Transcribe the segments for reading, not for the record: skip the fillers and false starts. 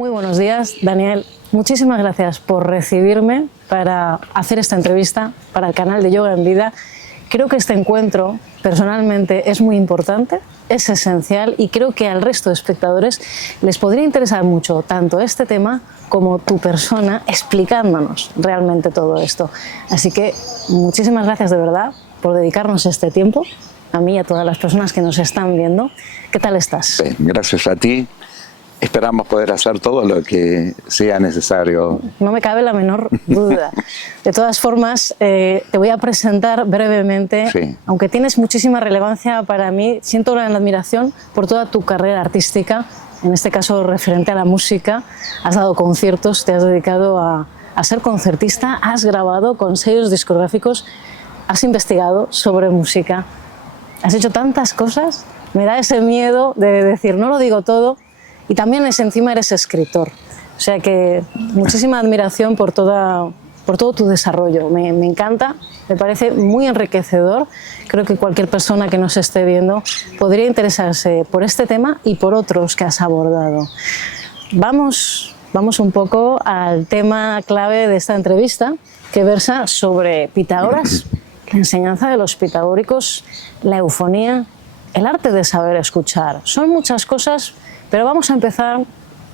Muy buenos días, Daniel. Muchísimas gracias por recibirme para hacer esta entrevista para el canal de Yoga en Vida. Creo que este encuentro, personalmente, es muy importante, es esencial y creo que al resto de espectadores les podría interesar mucho tanto este tema como tu persona explicándonos realmente todo esto. Así que muchísimas gracias de verdad por dedicarnos este tiempo, a mí y a todas las personas que nos están viendo. ¿Qué tal estás? Gracias a ti. Esperamos poder hacer todo lo que sea necesario. No me cabe la menor duda. De todas formas, te voy a presentar brevemente. Sí. Aunque tienes muchísima relevancia para mí, siento gran admiración por toda tu carrera artística, en este caso referente a la música. Has dado conciertos, te has dedicado a ser concertista, has grabado con sellos discográficos, has investigado sobre música. Has hecho tantas cosas, me da ese miedo de decir, no lo digo todo. Y también encima eres escritor, o sea que muchísima admiración por todo tu desarrollo. Me encanta, me parece muy enriquecedor. Creo que cualquier persona que nos esté viendo podría interesarse por este tema y por otros que has abordado. Vamos un poco al tema clave de esta entrevista, que versa sobre Pitágoras, la enseñanza de los pitagóricos, la eufonía, el arte de saber escuchar. Son muchas cosas, pero vamos a empezar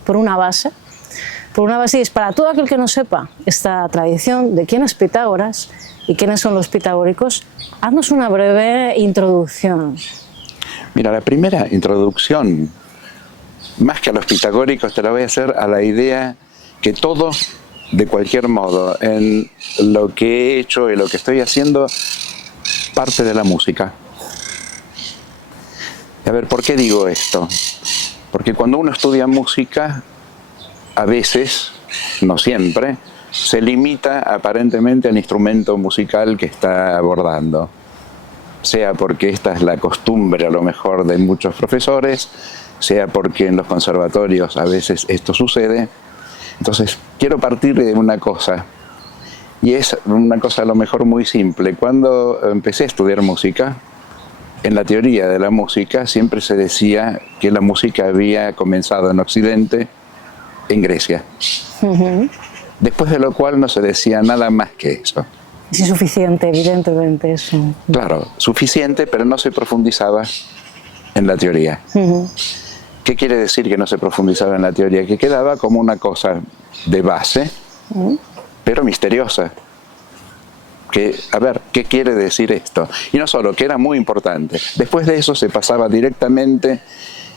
por una base. Y es para todo aquel que no sepa esta tradición de quién es Pitágoras y quiénes son los pitagóricos. Haznos una breve introducción. Mira, la primera introducción, más que a los pitagóricos, te la voy a hacer a la idea que todo, de cualquier modo, en lo que he hecho y lo que estoy haciendo, parte de la música. A ver, ¿por qué digo esto? Porque cuando uno estudia música, a veces, no siempre, se limita aparentemente al instrumento musical que está abordando. Sea porque esta es la costumbre a lo mejor de muchos profesores, sea porque en los conservatorios a veces esto sucede. Entonces, quiero partir de una cosa, y es una cosa a lo mejor muy simple. Cuando empecé a estudiar música, en la teoría de la música siempre se decía que la música había comenzado en Occidente, en Grecia. Después de lo cual no se decía nada más que eso. Es insuficiente, evidentemente, eso. Claro, suficiente, pero no se profundizaba en la teoría. ¿Qué quiere decir que no se profundizaba en la teoría? Que quedaba como una cosa de base, pero misteriosa. A ver, ¿qué quiere decir esto? Y no solo, que era muy importante. Después de eso se pasaba directamente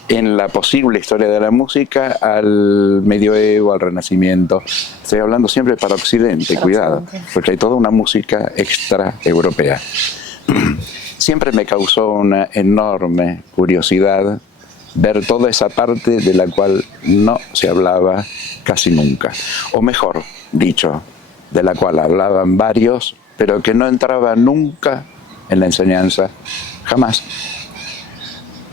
en la posible historia de la música al medioevo, al Renacimiento. Estoy hablando siempre para Occidente, cuidado, porque hay toda una música extra europea. Siempre me causó una enorme curiosidad ver toda esa parte de la cual no se hablaba casi nunca. O mejor dicho, de la cual hablaban varios, pero que no entraba nunca en la enseñanza, jamás.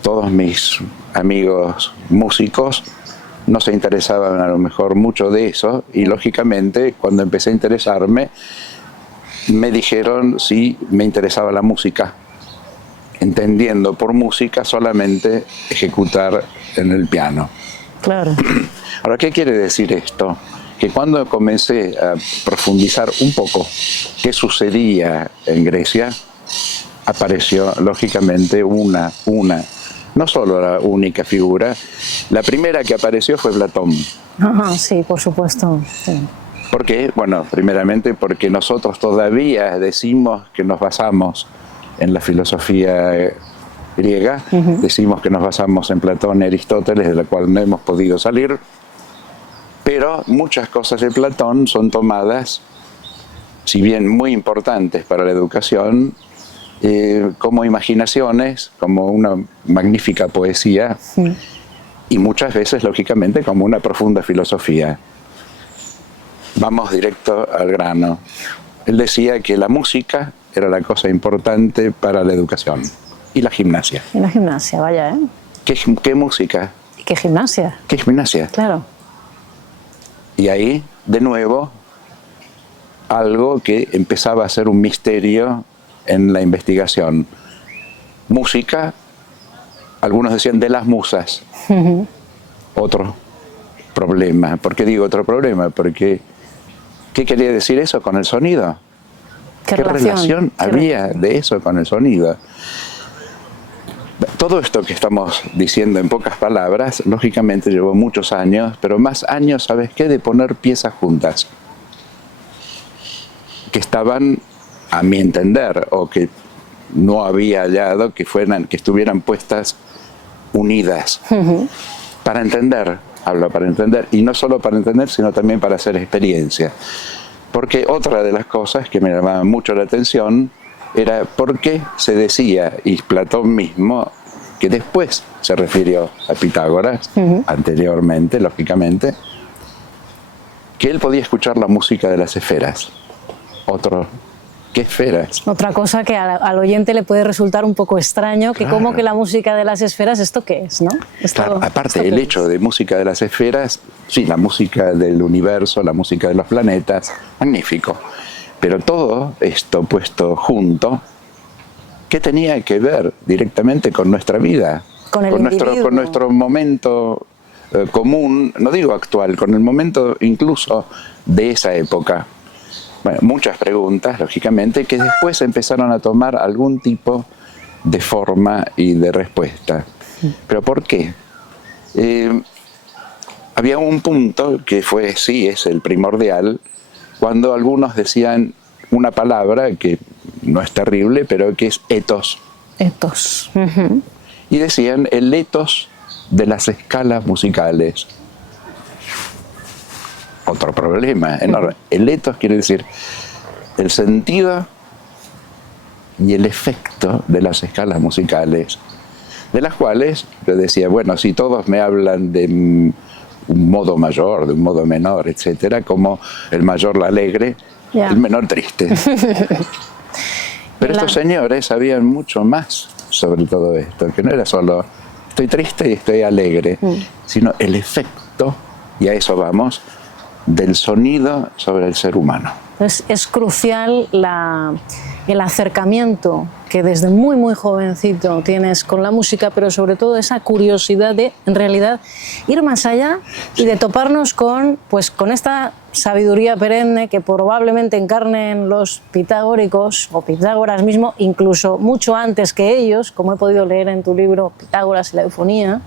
Todos mis amigos músicos no se interesaban a lo mejor mucho de eso, y lógicamente cuando empecé a interesarme me dijeron si me interesaba la música, entendiendo por música solamente ejecutar en el piano. Claro. Ahora, ¿qué quiere decir esto? Que cuando comencé a profundizar un poco qué sucedía en Grecia, apareció lógicamente no solo la única figura, la primera que apareció fue Platón. Ajá, sí, por supuesto. Sí. ¿Por qué? Bueno, primeramente porque nosotros todavía decimos que nos basamos en la filosofía griega, decimos que nos basamos en Platón y Aristóteles, de la cual no hemos podido salir, pero muchas cosas de Platón son tomadas, si bien muy importantes para la educación, como imaginaciones, como una magnífica poesía, y muchas veces, lógicamente, como una profunda filosofía. Vamos directo al grano. Él decía que la música era la cosa importante para la educación, y la gimnasia. Y la gimnasia, vaya, ¿eh? ¿Qué música? ¿Y qué gimnasia? ¿Qué gimnasia? Claro. Y ahí, de nuevo, algo que empezaba a ser un misterio en la investigación. Música, algunos decían de las musas, otros problema. ¿Por qué digo otro problema? Porque, ¿qué quería decir eso con el sonido? ¿Qué relación había de eso con el sonido? Todo esto que estamos diciendo en pocas palabras, lógicamente llevó muchos años, pero más años, ¿sabes qué? De poner piezas juntas, que estaban, a mi entender, o que no había hallado que estuvieran puestas unidas. Para entender, hablo para entender, y no solo para entender, sino también para hacer experiencia. Porque otra de las cosas que me llamaba mucho la atención era por qué se decía, y Platón mismo, que después se refirió a Pitágoras, anteriormente, lógicamente, que él podía escuchar la música de las esferas. ¿Qué esferas? Otra cosa que al oyente le puede resultar un poco extraño, que como que la música de las esferas, ¿esto qué es, no? Claro, aparte, el hecho de música de las esferas, sí, la música del universo, la música de los planetas, magnífico. Pero todo esto puesto junto, ¿qué tenía que ver directamente con nuestra vida? Con nuestro momento común, no digo actual, con el momento incluso de esa época. Bueno, muchas preguntas, lógicamente, que después empezaron a tomar algún tipo de forma y de respuesta. ¿Pero por qué? Había un punto que sí, es el primordial, cuando algunos decían una palabra que no es terrible, pero que es etos. Etos. Y decían el etos de las escalas musicales. Otro problema enorme. El etos quiere decir el sentido y el efecto de las escalas musicales, de las cuales yo decía, bueno, si todos me hablan de un modo mayor, de un modo menor, etcétera, como el mayor la alegre, el menor triste. Pero estos señores sabían mucho más sobre todo esto, que no era solo estoy triste y estoy alegre, sino el efecto, y a eso vamos, del sonido sobre el ser humano. Entonces es crucial el acercamiento que desde muy jovencito tienes con la música, pero sobre todo esa curiosidad de, en realidad, ir más allá y de toparnos con esta sabiduría perenne que probablemente encarnen los pitagóricos o Pitágoras mismo, incluso mucho antes que ellos, como he podido leer en tu libro Pitágoras y la eufonía,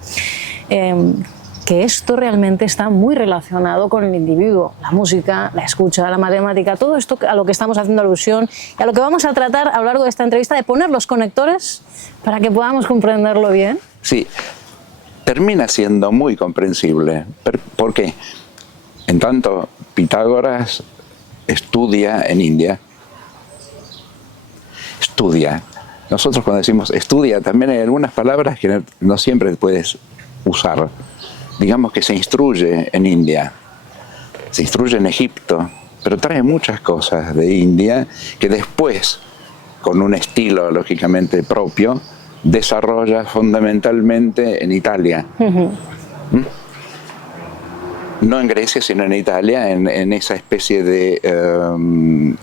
que esto realmente está muy relacionado con el individuo, la música, la escucha, la matemática, todo esto a lo que estamos haciendo alusión y a lo que vamos a tratar a lo largo de esta entrevista de poner los conectores para que podamos comprenderlo bien. Sí, termina siendo muy comprensible. ¿Por qué? En tanto, Pitágoras estudia en India. Estudia. Nosotros cuando decimos estudia, también hay algunas palabras que no siempre puedes usar. Digamos que se instruye en India, se instruye en Egipto, pero trae muchas cosas de India que después, con un estilo lógicamente propio, desarrolla fundamentalmente en Italia. No en Grecia, sino en Italia, en esa especie de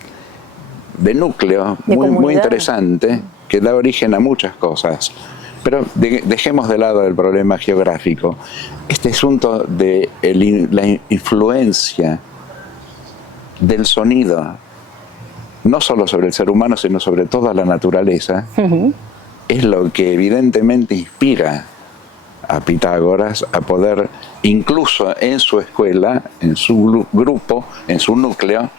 núcleo muy interesante que da origen a muchas cosas. Pero dejemos de lado el problema geográfico. Este asunto de la influencia del sonido, no solo sobre el ser humano, sino sobre toda la naturaleza, es lo que evidentemente inspira a Pitágoras a poder, incluso en su escuela, en su grupo, en su núcleo,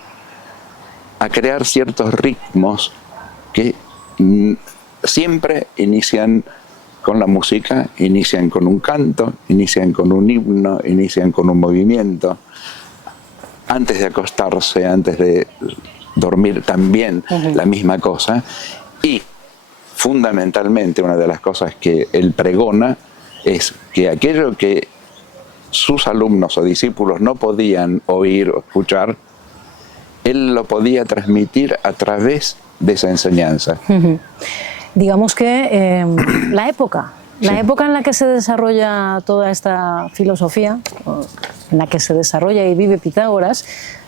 a crear ciertos ritmos que siempre inician con la música, inician con un canto, inician con un himno, inician con un movimiento. Antes de acostarse, antes de dormir, también la misma cosa. Y fundamentalmente una de las cosas que él pregona es que aquello que sus alumnos o discípulos no podían oír o escuchar, él lo podía transmitir a través de esa enseñanza. Digamos que la época en la que se desarrolla toda esta filosofía, en la que se desarrolla y vive Pitágoras,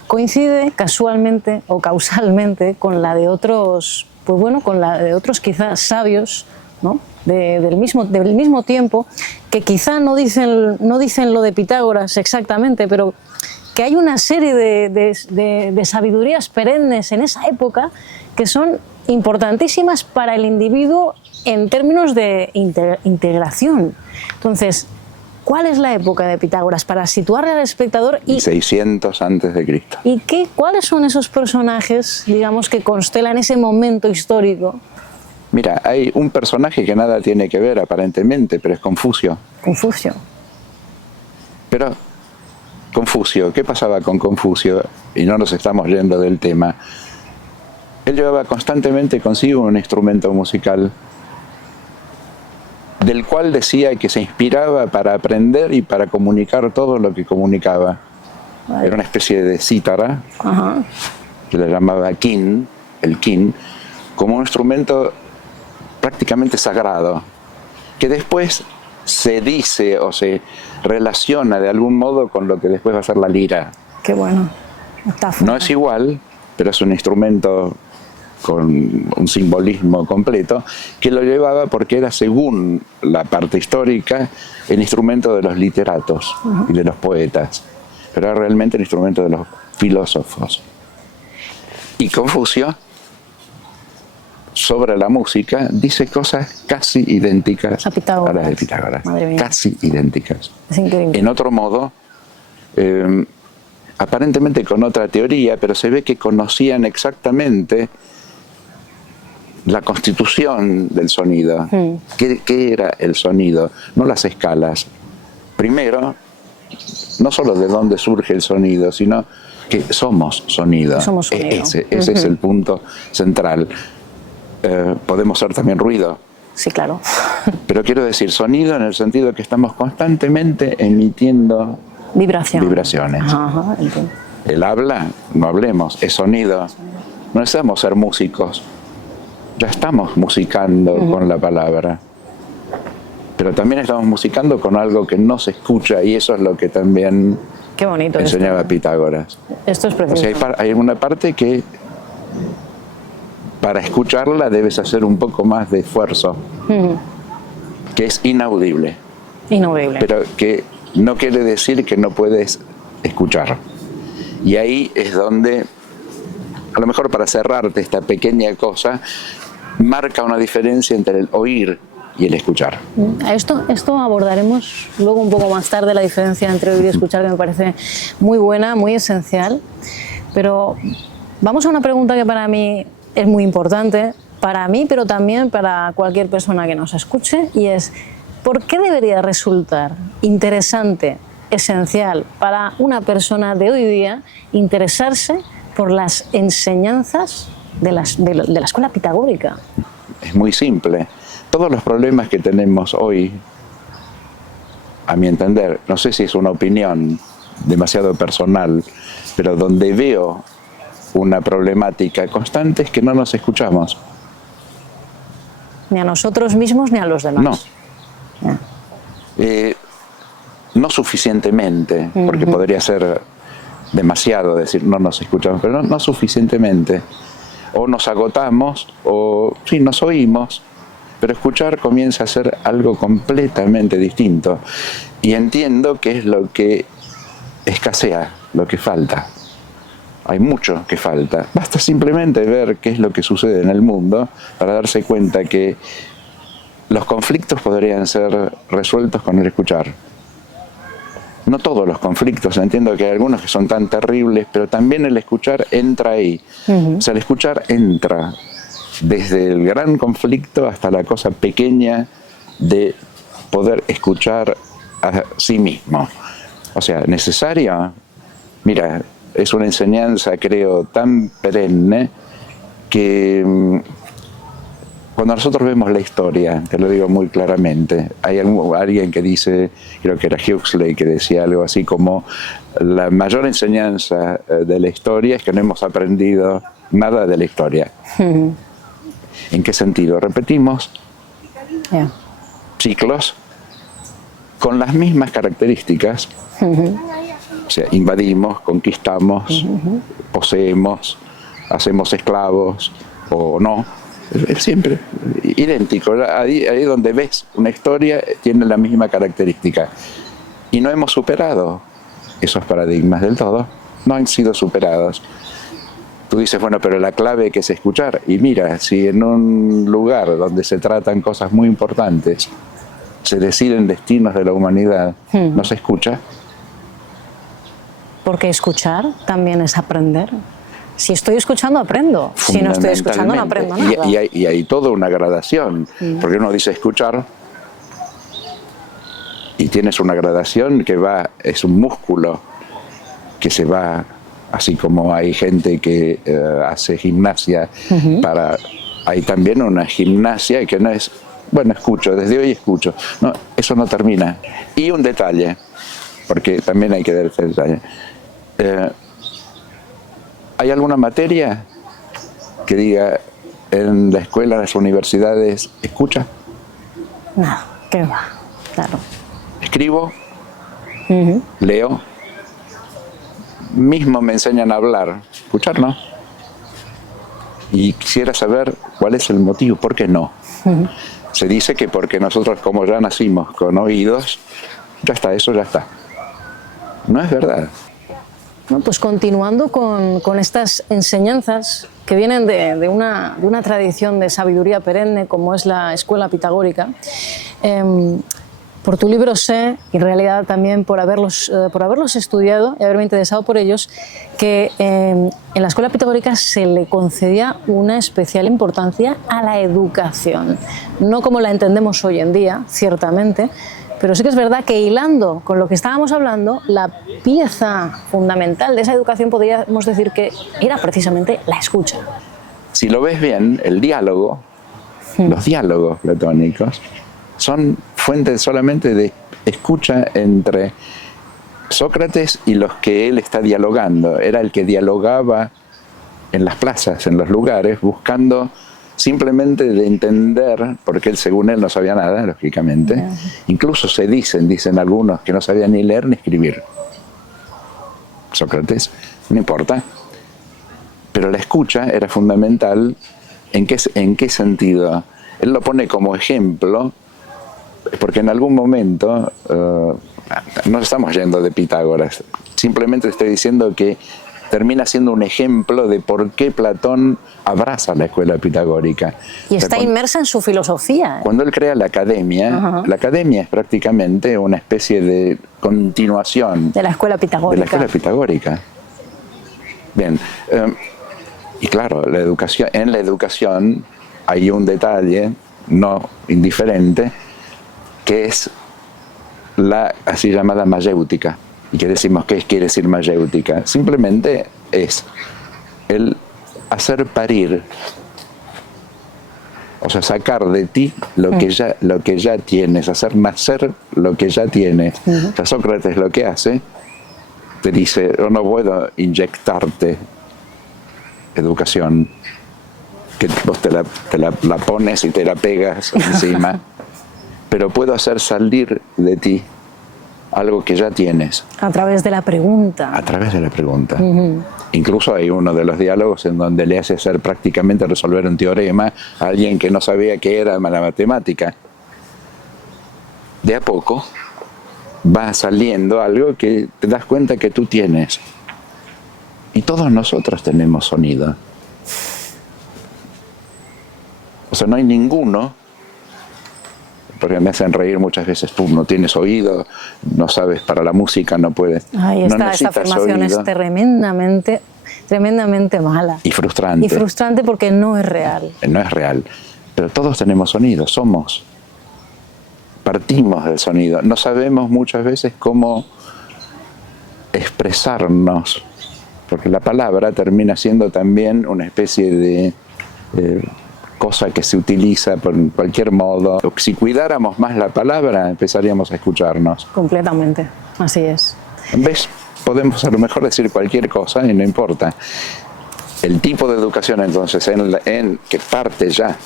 coincide casualmente o causalmente con la de otros, con la de otros quizás sabios, ¿no?, del mismo tiempo, que quizá no dicen lo de Pitágoras exactamente, pero que hay una serie de sabidurías perennes en esa época que son importantísimas para el individuo en términos de integración. Entonces, ¿cuál es la época de Pitágoras para situarle al espectador? 600 antes de Cristo. ¿Y cuáles son esos personajes, digamos, que constelan ese momento histórico? Mira, hay un personaje que nada tiene que ver aparentemente, pero es Confucio. Confucio. Pero Confucio, ¿qué pasaba con Confucio? Y no nos estamos yendo del tema. Él llevaba constantemente consigo un instrumento musical del cual decía que se inspiraba para aprender y para comunicar todo lo que comunicaba. Vale. Era una especie de cítara, que le llamaba kin, el kin, como un instrumento prácticamente sagrado, que después se dice o se relaciona de algún modo con lo que después va a ser la lira. Qué bueno. No es igual, pero es un instrumento con un simbolismo completo, que lo llevaba porque era, según la parte histórica, el instrumento de los literatos y de los poetas, pero era realmente el instrumento de los filósofos. Y Confucio, sobre la música, dice cosas casi idénticas a las de Pitágoras. Casi idénticas. Es increíble. En otro modo, aparentemente con otra teoría, pero se ve que conocían exactamente la constitución del sonido. ¿Qué era el sonido? No las escalas. Primero, no solo de dónde surge el sonido, sino que somos sonido. Somos sonido. Ese es el punto central. Podemos ser también ruido. Sí, claro. Pero quiero decir sonido en el sentido que estamos constantemente emitiendo vibraciones. El habla, no hablemos, es sonido. No necesitamos ser músicos. Ya estamos musicando con la palabra. Pero también estamos musicando con algo que no se escucha, y eso es lo que también Qué bonito enseñaba Pitágoras. Esto es precioso. O sea, hay una parte que para escucharla debes hacer un poco más de esfuerzo, que es inaudible. Inaudible. Pero que no quiere decir que no puedes escuchar. Y ahí es donde, a lo mejor para cerrarte esta pequeña cosa, marca una diferencia entre el oír y el escuchar. Esto abordaremos luego un poco más tarde, la diferencia entre oír y escuchar, que me parece muy buena, muy esencial. Pero vamos a una pregunta que para mí es muy importante, para mí, pero también para cualquier persona que nos escuche, y es: ¿por qué debería resultar interesante, esencial para una persona de hoy día interesarse por las enseñanzas de la escuela pitagórica? Es muy simple. Todos los problemas que tenemos hoy, a mi entender, no sé si es una opinión demasiado personal, pero donde veo una problemática constante es que no nos escuchamos. Ni a nosotros mismos ni a los demás. No. No suficientemente, porque podría ser demasiado decir no nos escuchamos, pero no suficientemente. O nos agotamos, o sí, nos oímos, pero escuchar comienza a ser algo completamente distinto. Y entiendo que es lo que escasea, lo que falta. Hay mucho que falta. Basta simplemente ver qué es lo que sucede en el mundo para darse cuenta que los conflictos podrían ser resueltos con el escuchar. No todos los conflictos, entiendo que hay algunos que son tan terribles, pero también el escuchar entra ahí. O sea, el escuchar entra desde el gran conflicto hasta la cosa pequeña de poder escuchar a sí mismo. O sea, necesaria. Mira, es una enseñanza, creo, tan perenne que cuando nosotros vemos la historia, te lo digo muy claramente, hay alguien que dice, creo que era Huxley, que decía algo así como: la mayor enseñanza de la historia es que no hemos aprendido nada de la historia. ¿En qué sentido? Repetimos ciclos con las mismas características. O sea, invadimos, conquistamos, poseemos, hacemos esclavos o no. Es siempre idéntico. Ahí donde ves una historia tiene la misma característica. Y no hemos superado esos paradigmas del todo. No han sido superados. Tú dices, bueno, pero la clave que es escuchar. Y mira, si en un lugar donde se tratan cosas muy importantes, se deciden destinos de la humanidad, no se escucha. Porque escuchar también es aprender. Si estoy escuchando, aprendo. Si no estoy escuchando, no aprendo nada. Y hay toda una gradación. Porque uno dice escuchar y tienes una gradación que va, es un músculo que se va, así como hay gente que hace gimnasia hay también una gimnasia que no es, bueno, escucho, desde hoy escucho. No, eso no termina. Y un detalle, porque también hay que dar este detalle. ¿Hay alguna materia que diga en la escuela, en las universidades, escucha? Nada, ¿qué va? Claro. Escribo, leo, mismo me enseñan a hablar, escuchar no. Y quisiera saber cuál es el motivo, ¿por qué no? Se dice que porque nosotros, como ya nacimos con oídos, ya está, eso ya está. No es verdad. Bueno, pues continuando con estas enseñanzas que vienen de una tradición de sabiduría perenne como es la escuela pitagórica, por tu libro sé, y en realidad también por haberlos estudiado y haberme interesado por ellos, que en la escuela pitagórica se le concedía una especial importancia a la educación. No como la entendemos hoy en día, ciertamente, pero sí que es verdad que hilando con lo que estábamos hablando, la pieza fundamental de esa educación podríamos decir que era precisamente la escucha. Si lo ves bien, el diálogo, los diálogos platónicos, son fuentes solamente de escucha entre Sócrates y los que él está dialogando. Era el que dialogaba en las plazas, en los lugares, buscando simplemente de entender, porque él, según él, no sabía nada, lógicamente. Incluso dicen algunos que no sabían ni leer ni escribir. Sócrates, no importa. Pero la escucha era fundamental. ¿En qué sentido? Él lo pone como ejemplo, porque en algún momento, no estamos yendo de Pitágoras, simplemente estoy diciendo que termina siendo un ejemplo de por qué Platón abraza la escuela pitagórica. Y está inmersa en su filosofía. Cuando él crea la academia es prácticamente una especie de continuación de la escuela pitagórica. Bien, y claro, en la educación hay un detalle no indiferente, que es la así llamada mayéutica. ¿Y qué decimos? ¿Qué quiere decir mayéutica? Simplemente es el hacer parir, o sea, sacar de ti lo que ya tienes, hacer nacer lo que ya tienes. O sea, Sócrates lo que hace, te dice, yo no puedo inyectarte educación, que vos te la pones y te la pegas encima, pero puedo hacer salir de ti algo que ya tienes. A través de la pregunta. A través de la pregunta. Incluso hay uno de los diálogos en donde le hace hacer prácticamente resolver un teorema a alguien que no sabía qué era la matemática. De a poco va saliendo algo que te das cuenta que tú tienes. Y todos nosotros tenemos sonido. O sea, no hay ninguno, porque me hacen reír muchas veces, tú no tienes oído, no sabes para la música, no puedes. Ahí está, esa afirmación es tremendamente mala. Y frustrante. Y frustrante porque no es real. No es real. Pero todos tenemos sonido, partimos del sonido. No sabemos muchas veces cómo expresarnos, porque la palabra termina siendo también una especie de cosa que se utiliza por cualquier modo. Si cuidáramos más la palabra, empezaríamos a escucharnos. Completamente, así es. ¿Ves? Podemos a lo mejor decir cualquier cosa y no importa. El tipo de educación entonces que parte ya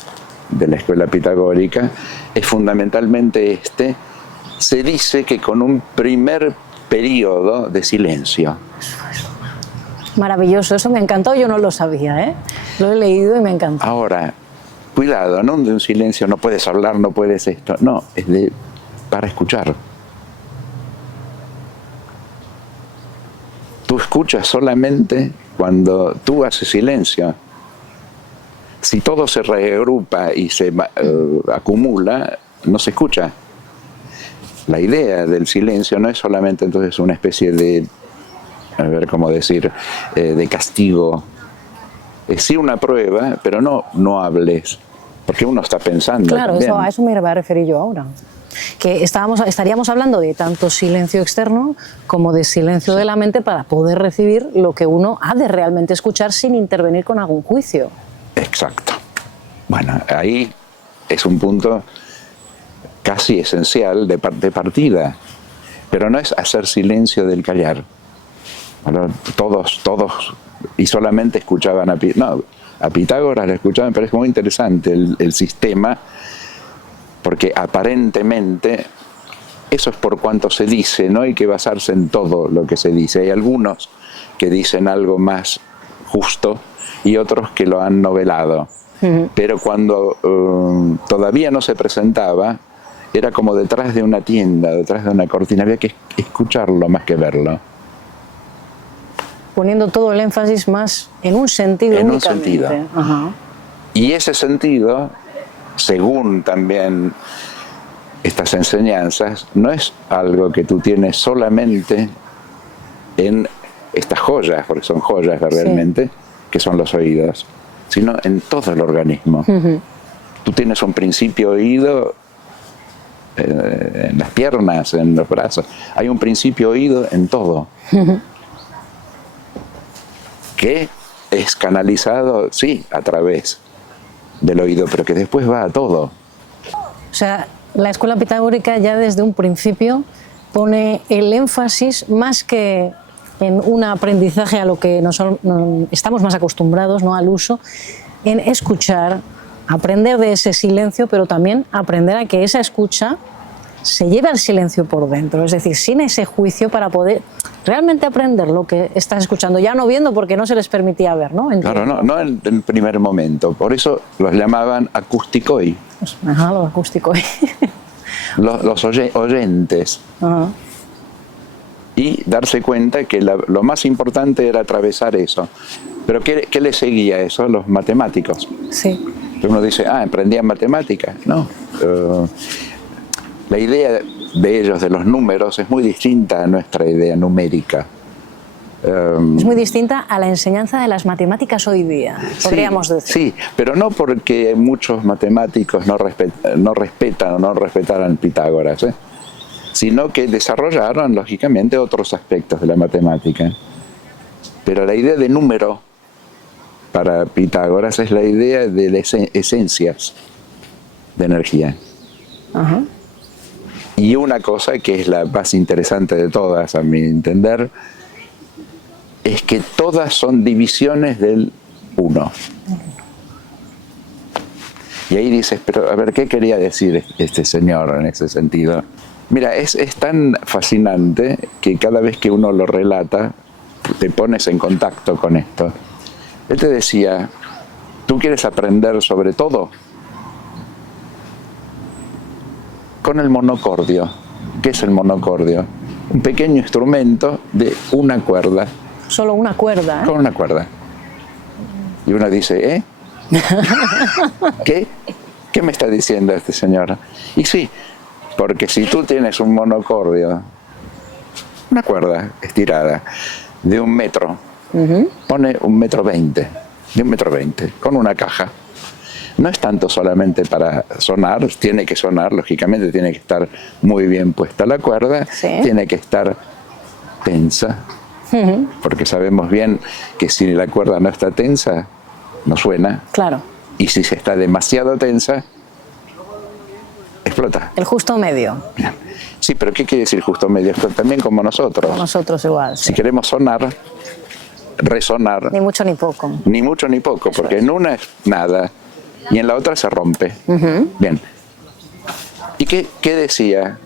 de la escuela pitagórica es fundamentalmente se dice que con un primer periodo de silencio. Maravilloso, eso me encantó, yo no lo sabía, ¿eh? Lo he leído y me encantó. Ahora, Cuidado, no de un silencio, no puedes hablar, no puedes esto. No, es para escuchar. Tú escuchas solamente cuando tú haces silencio. Si todo se reagrupa y se acumula, no se escucha. La idea del silencio no es solamente entonces una especie de, a ver cómo decir, de castigo. Es sí una prueba, pero no hables, porque uno está pensando. Claro, a eso me voy a referir yo ahora. Que estaríamos hablando de tanto silencio externo como de silencio de la mente para poder recibir lo que uno ha de realmente escuchar sin intervenir con algún juicio. Exacto. Bueno, ahí es un punto casi esencial de partida, pero no es hacer silencio del callar. Bueno, todos, y solamente escuchaban a Pitágoras, lo escuchaban, pero es muy interesante el sistema, porque aparentemente eso es por cuanto se dice, no hay que basarse en todo lo que se dice. Hay algunos que dicen algo más justo y otros que lo han novelado. Pero cuando todavía no se presentaba, era como detrás de una tienda, detrás de una cortina, había que escucharlo más que verlo. Poniendo todo el énfasis más en un sentido en únicamente. Un sentido. Ajá. Y ese sentido, según también estas enseñanzas, no es algo que tú tienes solamente en estas joyas, porque son joyas realmente, que son los oídos, sino en todo el organismo. Tú tienes un principio oído en las piernas, en los brazos. Hay un principio oído en todo. Que es canalizado, sí, a través del oído, pero que después va a todo. O sea, la escuela pitagórica ya desde un principio pone el énfasis más que en un aprendizaje a lo que estamos más acostumbrados, no al uso, en escuchar, aprender de ese silencio, pero también aprender a que esa escucha se lleve al silencio por dentro, es decir, sin ese juicio para poder realmente aprender lo que estás escuchando, ya no viendo porque no se les permitía ver, ¿no? Claro, no en el primer momento, por eso los llamaban acústicoi. Ajá, los acústicoi. los oyentes. Ajá. Y darse cuenta que lo más importante era atravesar eso. Pero ¿qué le seguía a eso? Los matemáticos. Sí. Uno dice, aprendían matemáticas. No. La idea de ellos, de los números, es muy distinta a nuestra idea numérica. Es muy distinta a la enseñanza de las matemáticas hoy día, podríamos decir. Sí, pero no porque muchos matemáticos no respetan o no respetaran Pitágoras, sino que desarrollaron, lógicamente, otros aspectos de la matemática. Pero la idea de número para Pitágoras es la idea de esencias de energía. Ajá. Y una cosa que es la más interesante de todas, a mi entender, es que todas son divisiones del uno. Y ahí dices, pero a ver, ¿qué quería decir este señor en ese sentido? Mira, es tan fascinante que cada vez que uno lo relata, te pones en contacto con esto. Él te decía, ¿tú quieres aprender sobre todo? Con el monocordio. ¿Qué es el monocordio? Un pequeño instrumento de una cuerda. Solo una cuerda, ¿eh? Con una cuerda. Y uno dice, ¿Qué me está diciendo este señor? Y sí, porque si tú tienes un monocordio, una cuerda estirada de 1 metro, pone 1,20 metros, de 1,20 m, con una caja. No es tanto solamente para sonar, tiene que sonar, lógicamente tiene que estar muy bien puesta la cuerda, tiene que estar tensa, porque sabemos bien que si la cuerda no está tensa, no suena. Claro. Y si se está demasiado tensa, explota. El justo medio. Sí, pero ¿qué quiere decir justo medio? Esto también como nosotros. Como nosotros igual. Si queremos sonar, resonar. Ni mucho ni poco. Ni mucho ni poco, porque en una es nada y en la otra se rompe. Bien. ¿Y qué decía?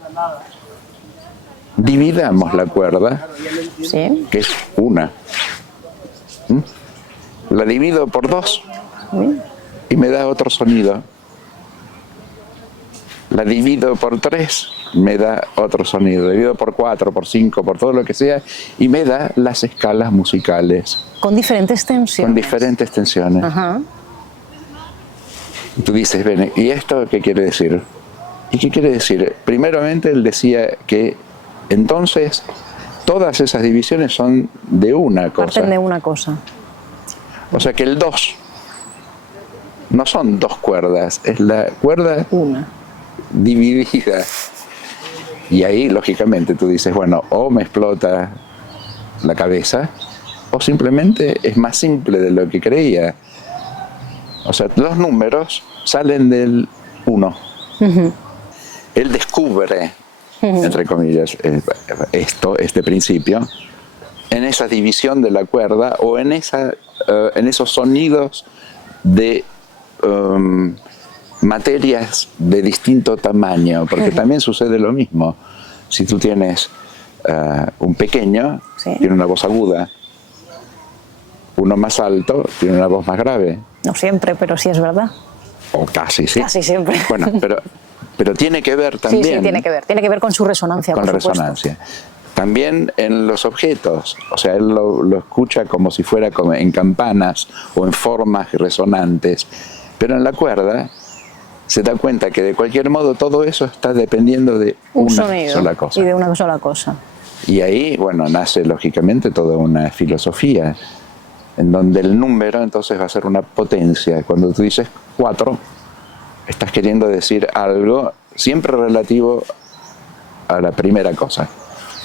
Dividamos la cuerda, que es una. La divido por 2. y me da otro sonido. La divido por 3, me da otro sonido. Divido por 4, por 5, por todo lo que sea, y me da las escalas musicales. Con diferentes tensiones. Con diferentes tensiones. Ajá. Y tú dices, ven, ¿y esto qué quiere decir? ¿Y qué quiere decir? Primeramente él decía que entonces todas esas divisiones son de una cosa. Parten de una cosa. O sea que el 2 no son 2 cuerdas, es la cuerda Una. dividida. Y ahí, lógicamente, tú dices, bueno, o me explota la cabeza, o simplemente es más simple de lo que creía. O sea, los números salen del 1. Él descubre, entre comillas, este principio, en esa división de la cuerda o en esos sonidos de materias de distinto tamaño, porque también sucede lo mismo. Si tú tienes un pequeño, Sí. tiene una voz aguda, uno más alto tiene una voz más grave. No siempre, pero sí es verdad. O casi, sí. Casi siempre. Bueno, pero tiene que ver también. Sí, tiene que ver. Tiene que ver con su resonancia, con por la supuesto. resonancia. También en los objetos, o sea, él lo escucha como si fuera como en campanas o en formas resonantes, pero en la cuerda se da cuenta que de cualquier modo todo eso está dependiendo de Un una sonido sola cosa. y de una sola cosa. Y ahí, bueno, nace lógicamente toda una filosofía en donde el número entonces va a ser una potencia. Cuando tú dices 4, estás queriendo decir algo siempre relativo a la primera cosa,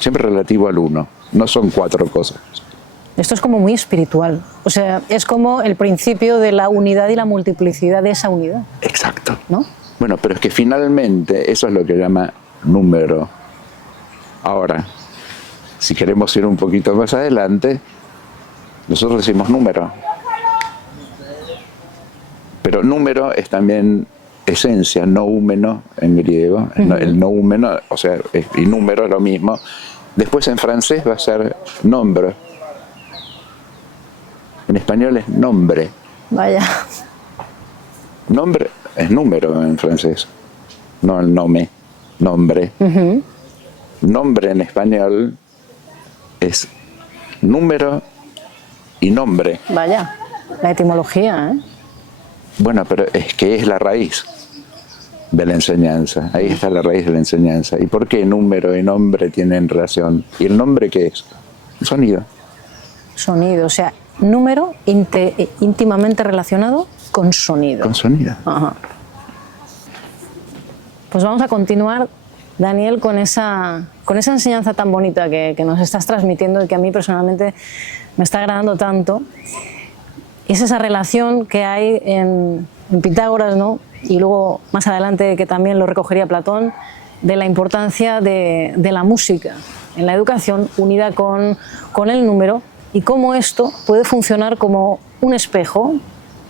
siempre relativo al 1. No son 4 cosas. Esto es como muy espiritual. O sea, es como el principio de la unidad y la multiplicidad de esa unidad, Exacto. ¿no? Bueno, pero es que finalmente eso es lo que llama número. Ahora, si queremos ir un poquito más adelante, nosotros decimos número. Pero número es también esencia, noúmeno en griego. El noúmeno, o sea, y número es lo mismo. Después en francés va a ser nombre. En español es nombre. Vaya. Nombre es número en francés, no el nome, nombre. Nombre en español es número y nombre. Vaya. La etimología, ¿eh? Bueno, pero es que es la raíz de la enseñanza. Ahí está la raíz de la enseñanza. ¿Y por qué número y nombre tienen relación? ¿Y el nombre qué es? Un sonido. Sonido, o sea, número íntimamente relacionado con sonido. Con sonido. Ajá. Pues vamos a continuar, Daniel, con esa enseñanza tan bonita que nos estás transmitiendo y que a mí personalmente me está agradando tanto. Es esa relación que hay en Pitágoras, ¿no? Y luego más adelante que también lo recogería Platón, de la importancia de la música en la educación unida con el número y cómo esto puede funcionar como un espejo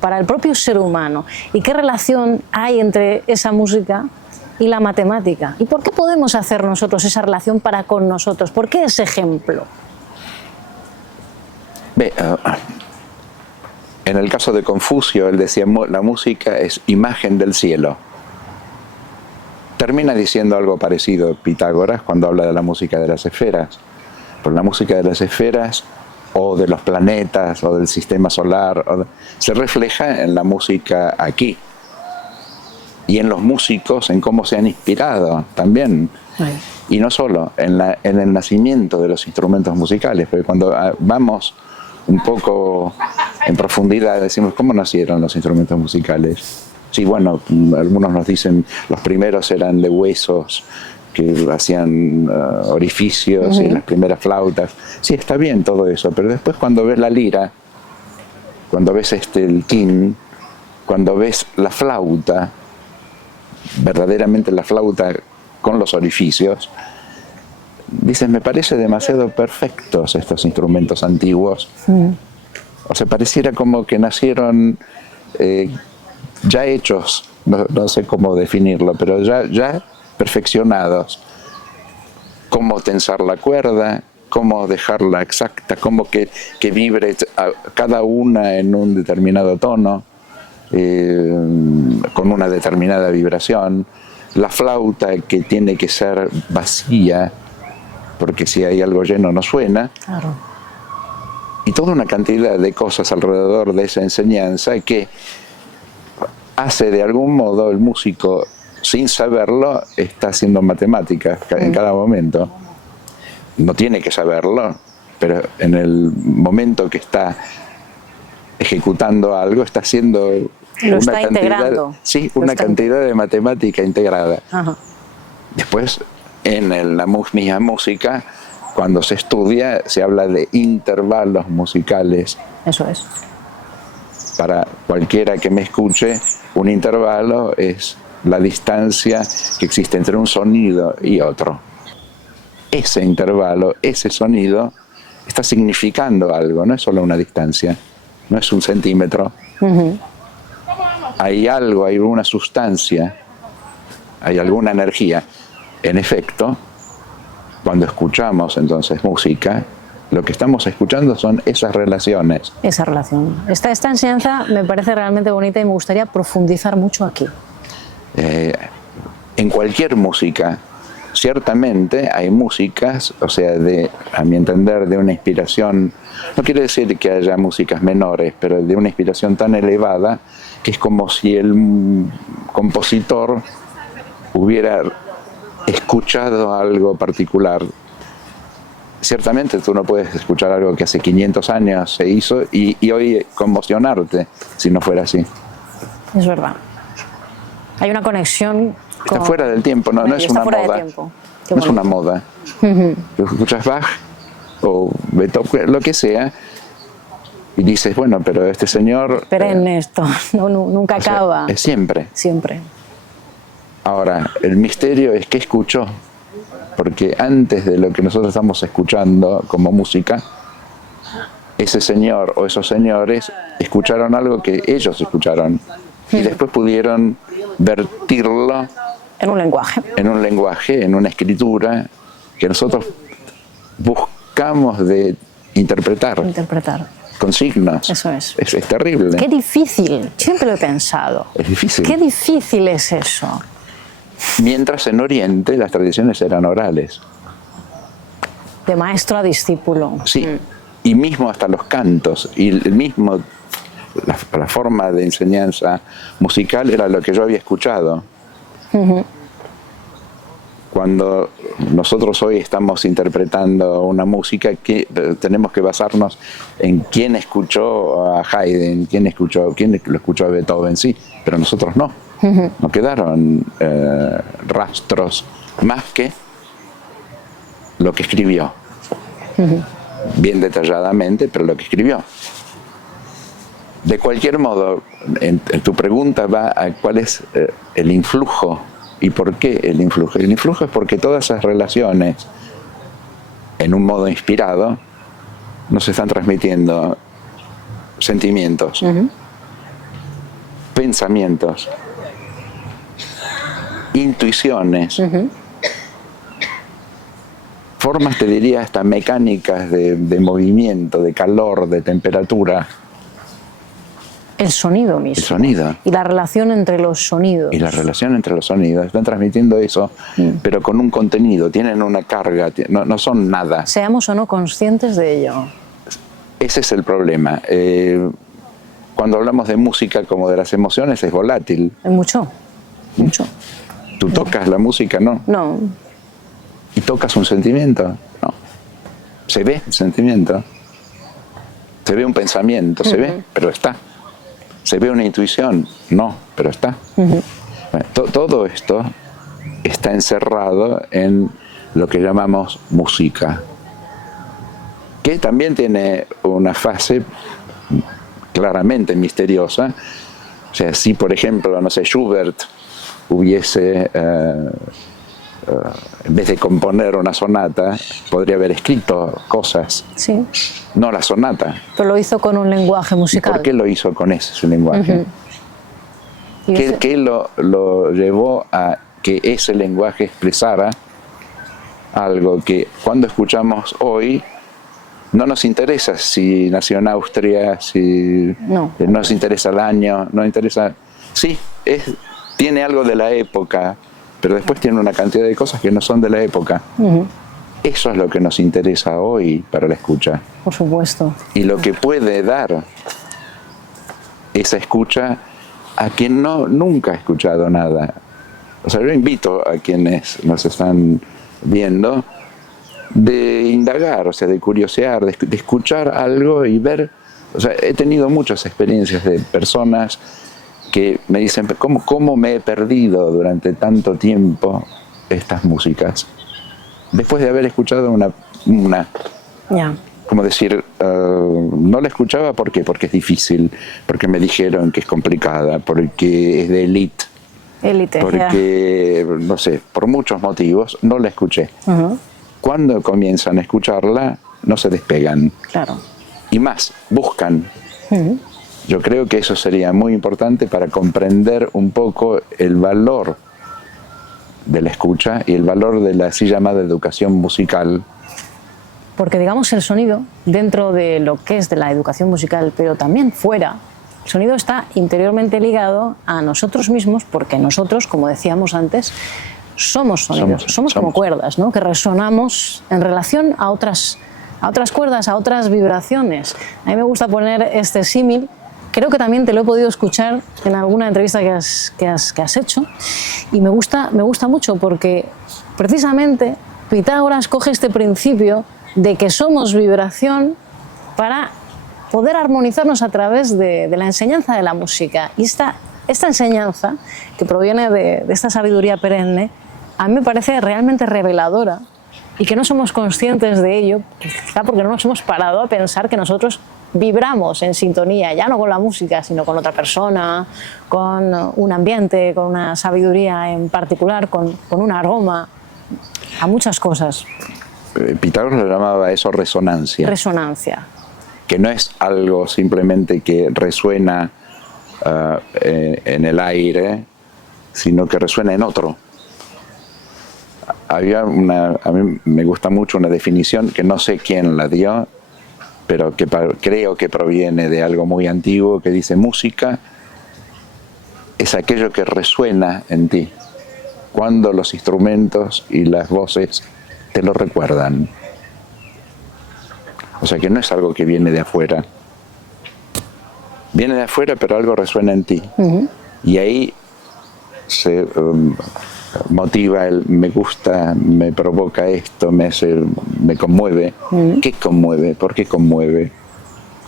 para el propio ser humano. ¿Y qué relación hay entre esa música y la matemática? ¿Y por qué podemos hacer nosotros esa relación para con nosotros? ¿Por qué ese ejemplo? En el caso de Confucio, él decía, la música es imagen del cielo. Termina diciendo algo parecido Pitágoras cuando habla de la música de las esferas. Por la música de las esferas o de los planetas o del sistema solar se refleja en la música aquí. Y en los músicos, en cómo se han inspirado también. Ay. Y no solo, en el nacimiento de los instrumentos musicales, porque cuando vamos un poco en profundidad decimos, ¿cómo nacieron los instrumentos musicales? Sí, bueno, algunos nos dicen, los primeros eran de huesos, que hacían orificios y las primeras flautas. Sí, está bien todo eso, pero después cuando ves la lira, cuando ves el quin, cuando ves la flauta, verdaderamente la flauta con los orificios, dices, me parece demasiado perfectos estos instrumentos antiguos. O sea, pareciera como que nacieron ya hechos, no sé cómo definirlo, pero ya perfeccionados. Cómo tensar la cuerda, cómo dejarla exacta, cómo que vibre cada una en un determinado tono. con una determinada vibración, la flauta que tiene que ser vacía, porque si hay algo lleno no suena, Claro. y toda una cantidad de cosas alrededor de esa enseñanza que hace de algún modo el músico, sin saberlo, está haciendo matemáticas en cada momento. No tiene que saberlo, pero en el momento que está ejecutando algo, está haciendo Lo está integrando. Sí, una cantidad de matemática integrada. Ajá. Después, en la misma música, cuando se estudia, se habla de intervalos musicales. Eso es. Para cualquiera que me escuche, un intervalo es la distancia que existe entre un sonido y otro. Ese intervalo, ese sonido, está significando algo, no es solo una distancia, no es un centímetro. Hay algo, hay una sustancia, hay alguna energía. En efecto, cuando escuchamos entonces música, lo que estamos escuchando son esas relaciones. Esa relación. Esta enseñanza me parece realmente bonita y me gustaría profundizar mucho aquí. En cualquier música, ciertamente hay músicas, o sea, a mi entender, de una inspiración, no quiere decir que haya músicas menores, pero de una inspiración tan elevada que es como si el compositor hubiera escuchado algo particular. Ciertamente tú no puedes escuchar algo que hace 500 años se hizo y hoy conmocionarte si no fuera así. Es verdad. Hay una conexión Está fuera del tiempo, no es una moda. No es una moda. Tú escuchas Bach o Beethoven, lo que sea, y dices, bueno, pero este señor... Perenne esto, nunca acaba. Es siempre. Siempre. Ahora, el misterio es qué escuchó, porque antes de lo que nosotros estamos escuchando como música, ese señor o esos señores escucharon algo que ellos escucharon y después pudieron vertirlo en un lenguaje, en una escritura que nosotros buscamos de interpretar. Con signos. Eso es. Es terrible. Qué difícil, siempre lo he pensado. Es difícil. Qué difícil es eso. Mientras en Oriente las tradiciones eran orales. De maestro a discípulo. Sí, y mismo hasta los cantos, y el mismo, la forma de enseñanza musical era lo que yo había escuchado. Cuando nosotros hoy estamos interpretando una música, que tenemos que basarnos en quién escuchó a Haydn, quién lo escuchó a Beethoven, sí, pero nosotros no. No quedaron rastros más que lo que escribió. Bien detalladamente, pero lo que escribió. De cualquier modo, en tu pregunta va a cuál es el influjo y por qué el influjo. El influjo es porque todas esas relaciones, en un modo inspirado, nos están transmitiendo sentimientos, pensamientos, intuiciones, formas, te diría, hasta mecánicas de movimiento, de calor, de temperatura. El sonido mismo. El sonido. Y la relación entre los sonidos. Y la relación entre los sonidos. Están transmitiendo eso, pero con un contenido, tienen una carga, no son nada. Seamos o no conscientes de ello. Ese es el problema. Cuando hablamos de música como de las emociones, es volátil. Mucho. ¿Tú tocas la música? No. No. ¿Y tocas un sentimiento? No. ¿Se ve el sentimiento? ¿Se ve un pensamiento? ¿Se ve? Pero está. ¿Se ve una intuición? No, pero está. Bueno, todo esto está encerrado en lo que llamamos música, que también tiene una fase claramente misteriosa. O sea, si por ejemplo, no sé, Schubert hubiese, en vez de componer una sonata, podría haber escrito cosas. Sí. No la sonata. Pero lo hizo con un lenguaje musical. ¿Por qué lo hizo con ese lenguaje? ¿Qué lo llevó a que ese lenguaje expresara algo que cuando escuchamos hoy no nos interesa si nació en Austria, si no nos interesa el año, no interesa... Sí, tiene algo de la época, pero después tiene una cantidad de cosas que no son de la época. Eso es lo que nos interesa hoy para la escucha. Por supuesto. Y lo que puede dar esa escucha a quien nunca ha escuchado nada. O sea, yo invito a quienes nos están viendo de indagar, o sea, de curiosear, de escuchar algo y ver. O sea, he tenido muchas experiencias de personas que me dicen, ¿cómo me he perdido durante tanto tiempo estas músicas? Después de haber escuchado una como decir, no la escuchaba, ¿por qué? Porque es difícil, porque me dijeron que es complicada, porque es de élite, porque, no sé, por muchos motivos, no la escuché. Cuando comienzan a escucharla, no se despegan. Claro. Y más, buscan. Yo creo que eso sería muy importante para comprender un poco el valor de la escucha y el valor de la así llamada educación musical. Porque digamos el sonido, dentro de lo que es de la educación musical, pero también fuera, el sonido está interiormente ligado a nosotros mismos, porque nosotros, como decíamos antes, somos sonidos, somos como cuerdas, ¿no? Que resonamos en relación a otras cuerdas, a otras vibraciones. A mí me gusta poner este símil. Creo que también te lo he podido escuchar en alguna entrevista que has hecho, y me gusta mucho porque precisamente Pitágoras coge este principio de que somos vibración para poder armonizarnos a través de la enseñanza de la música. Y esta enseñanza, que proviene de esta sabiduría perenne, a mí me parece realmente reveladora, y que no somos conscientes de ello, quizá porque no nos hemos parado a pensar que nosotros vibramos en sintonía, ya no con la música, sino con otra persona, con un ambiente, con una sabiduría en particular, con un aroma, a muchas cosas. Pitágoras lo llamaba eso resonancia. Resonancia. Que no es algo simplemente que resuena en el aire, sino que resuena en otro. A mí me gusta mucho una definición que no sé quién la dio, pero que creo que proviene de algo muy antiguo, que dice: música es aquello que resuena en ti, cuando los instrumentos y las voces te lo recuerdan. O sea que no es algo que viene de afuera. Viene de afuera, pero algo resuena en ti. Y ahí se motiva el me gusta, me provoca esto, me conmueve. ¿Qué conmueve? ¿Por qué conmueve?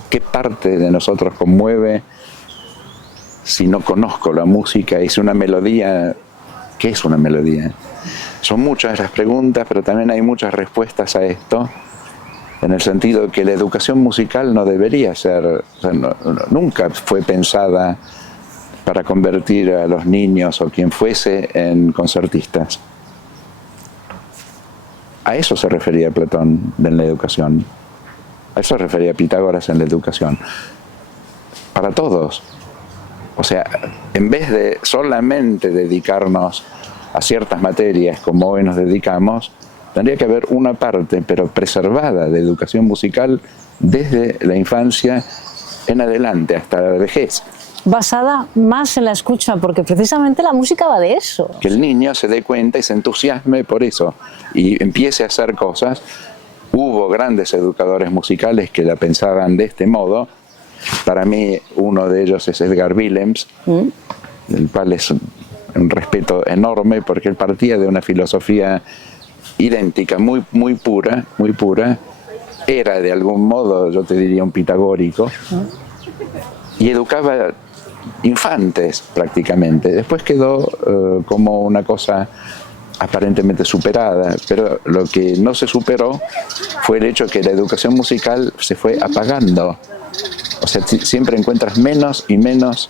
¿Qué parte de nosotros conmueve si no conozco la música? ¿Es una melodía? ¿Qué es una melodía? Son muchas las preguntas, pero también hay muchas respuestas a esto, en el sentido que la educación musical no debería ser, o sea, nunca fue pensada para convertir a los niños o quien fuese en concertistas. A eso se refería Platón en la educación. A eso se refería Pitágoras en la educación. Para todos. O sea, en vez de solamente dedicarnos a ciertas materias como hoy nos dedicamos, tendría que haber una parte, pero preservada, de educación musical desde la infancia en adelante, hasta la vejez. Basada más en la escucha, porque precisamente la música va de eso. Que el niño se dé cuenta y se entusiasme por eso y empiece a hacer cosas. Hubo grandes educadores musicales que la pensaban de este modo. Para mí uno de ellos es Edgar Willems, del cual es un respeto enorme, porque él partía de una filosofía idéntica, muy pura, era de algún modo, yo te diría, un pitagórico, y educaba infantes prácticamente. Después quedó como una cosa aparentemente superada, pero lo que no se superó fue el hecho que la educación musical se fue apagando. O sea, siempre encuentras menos y menos.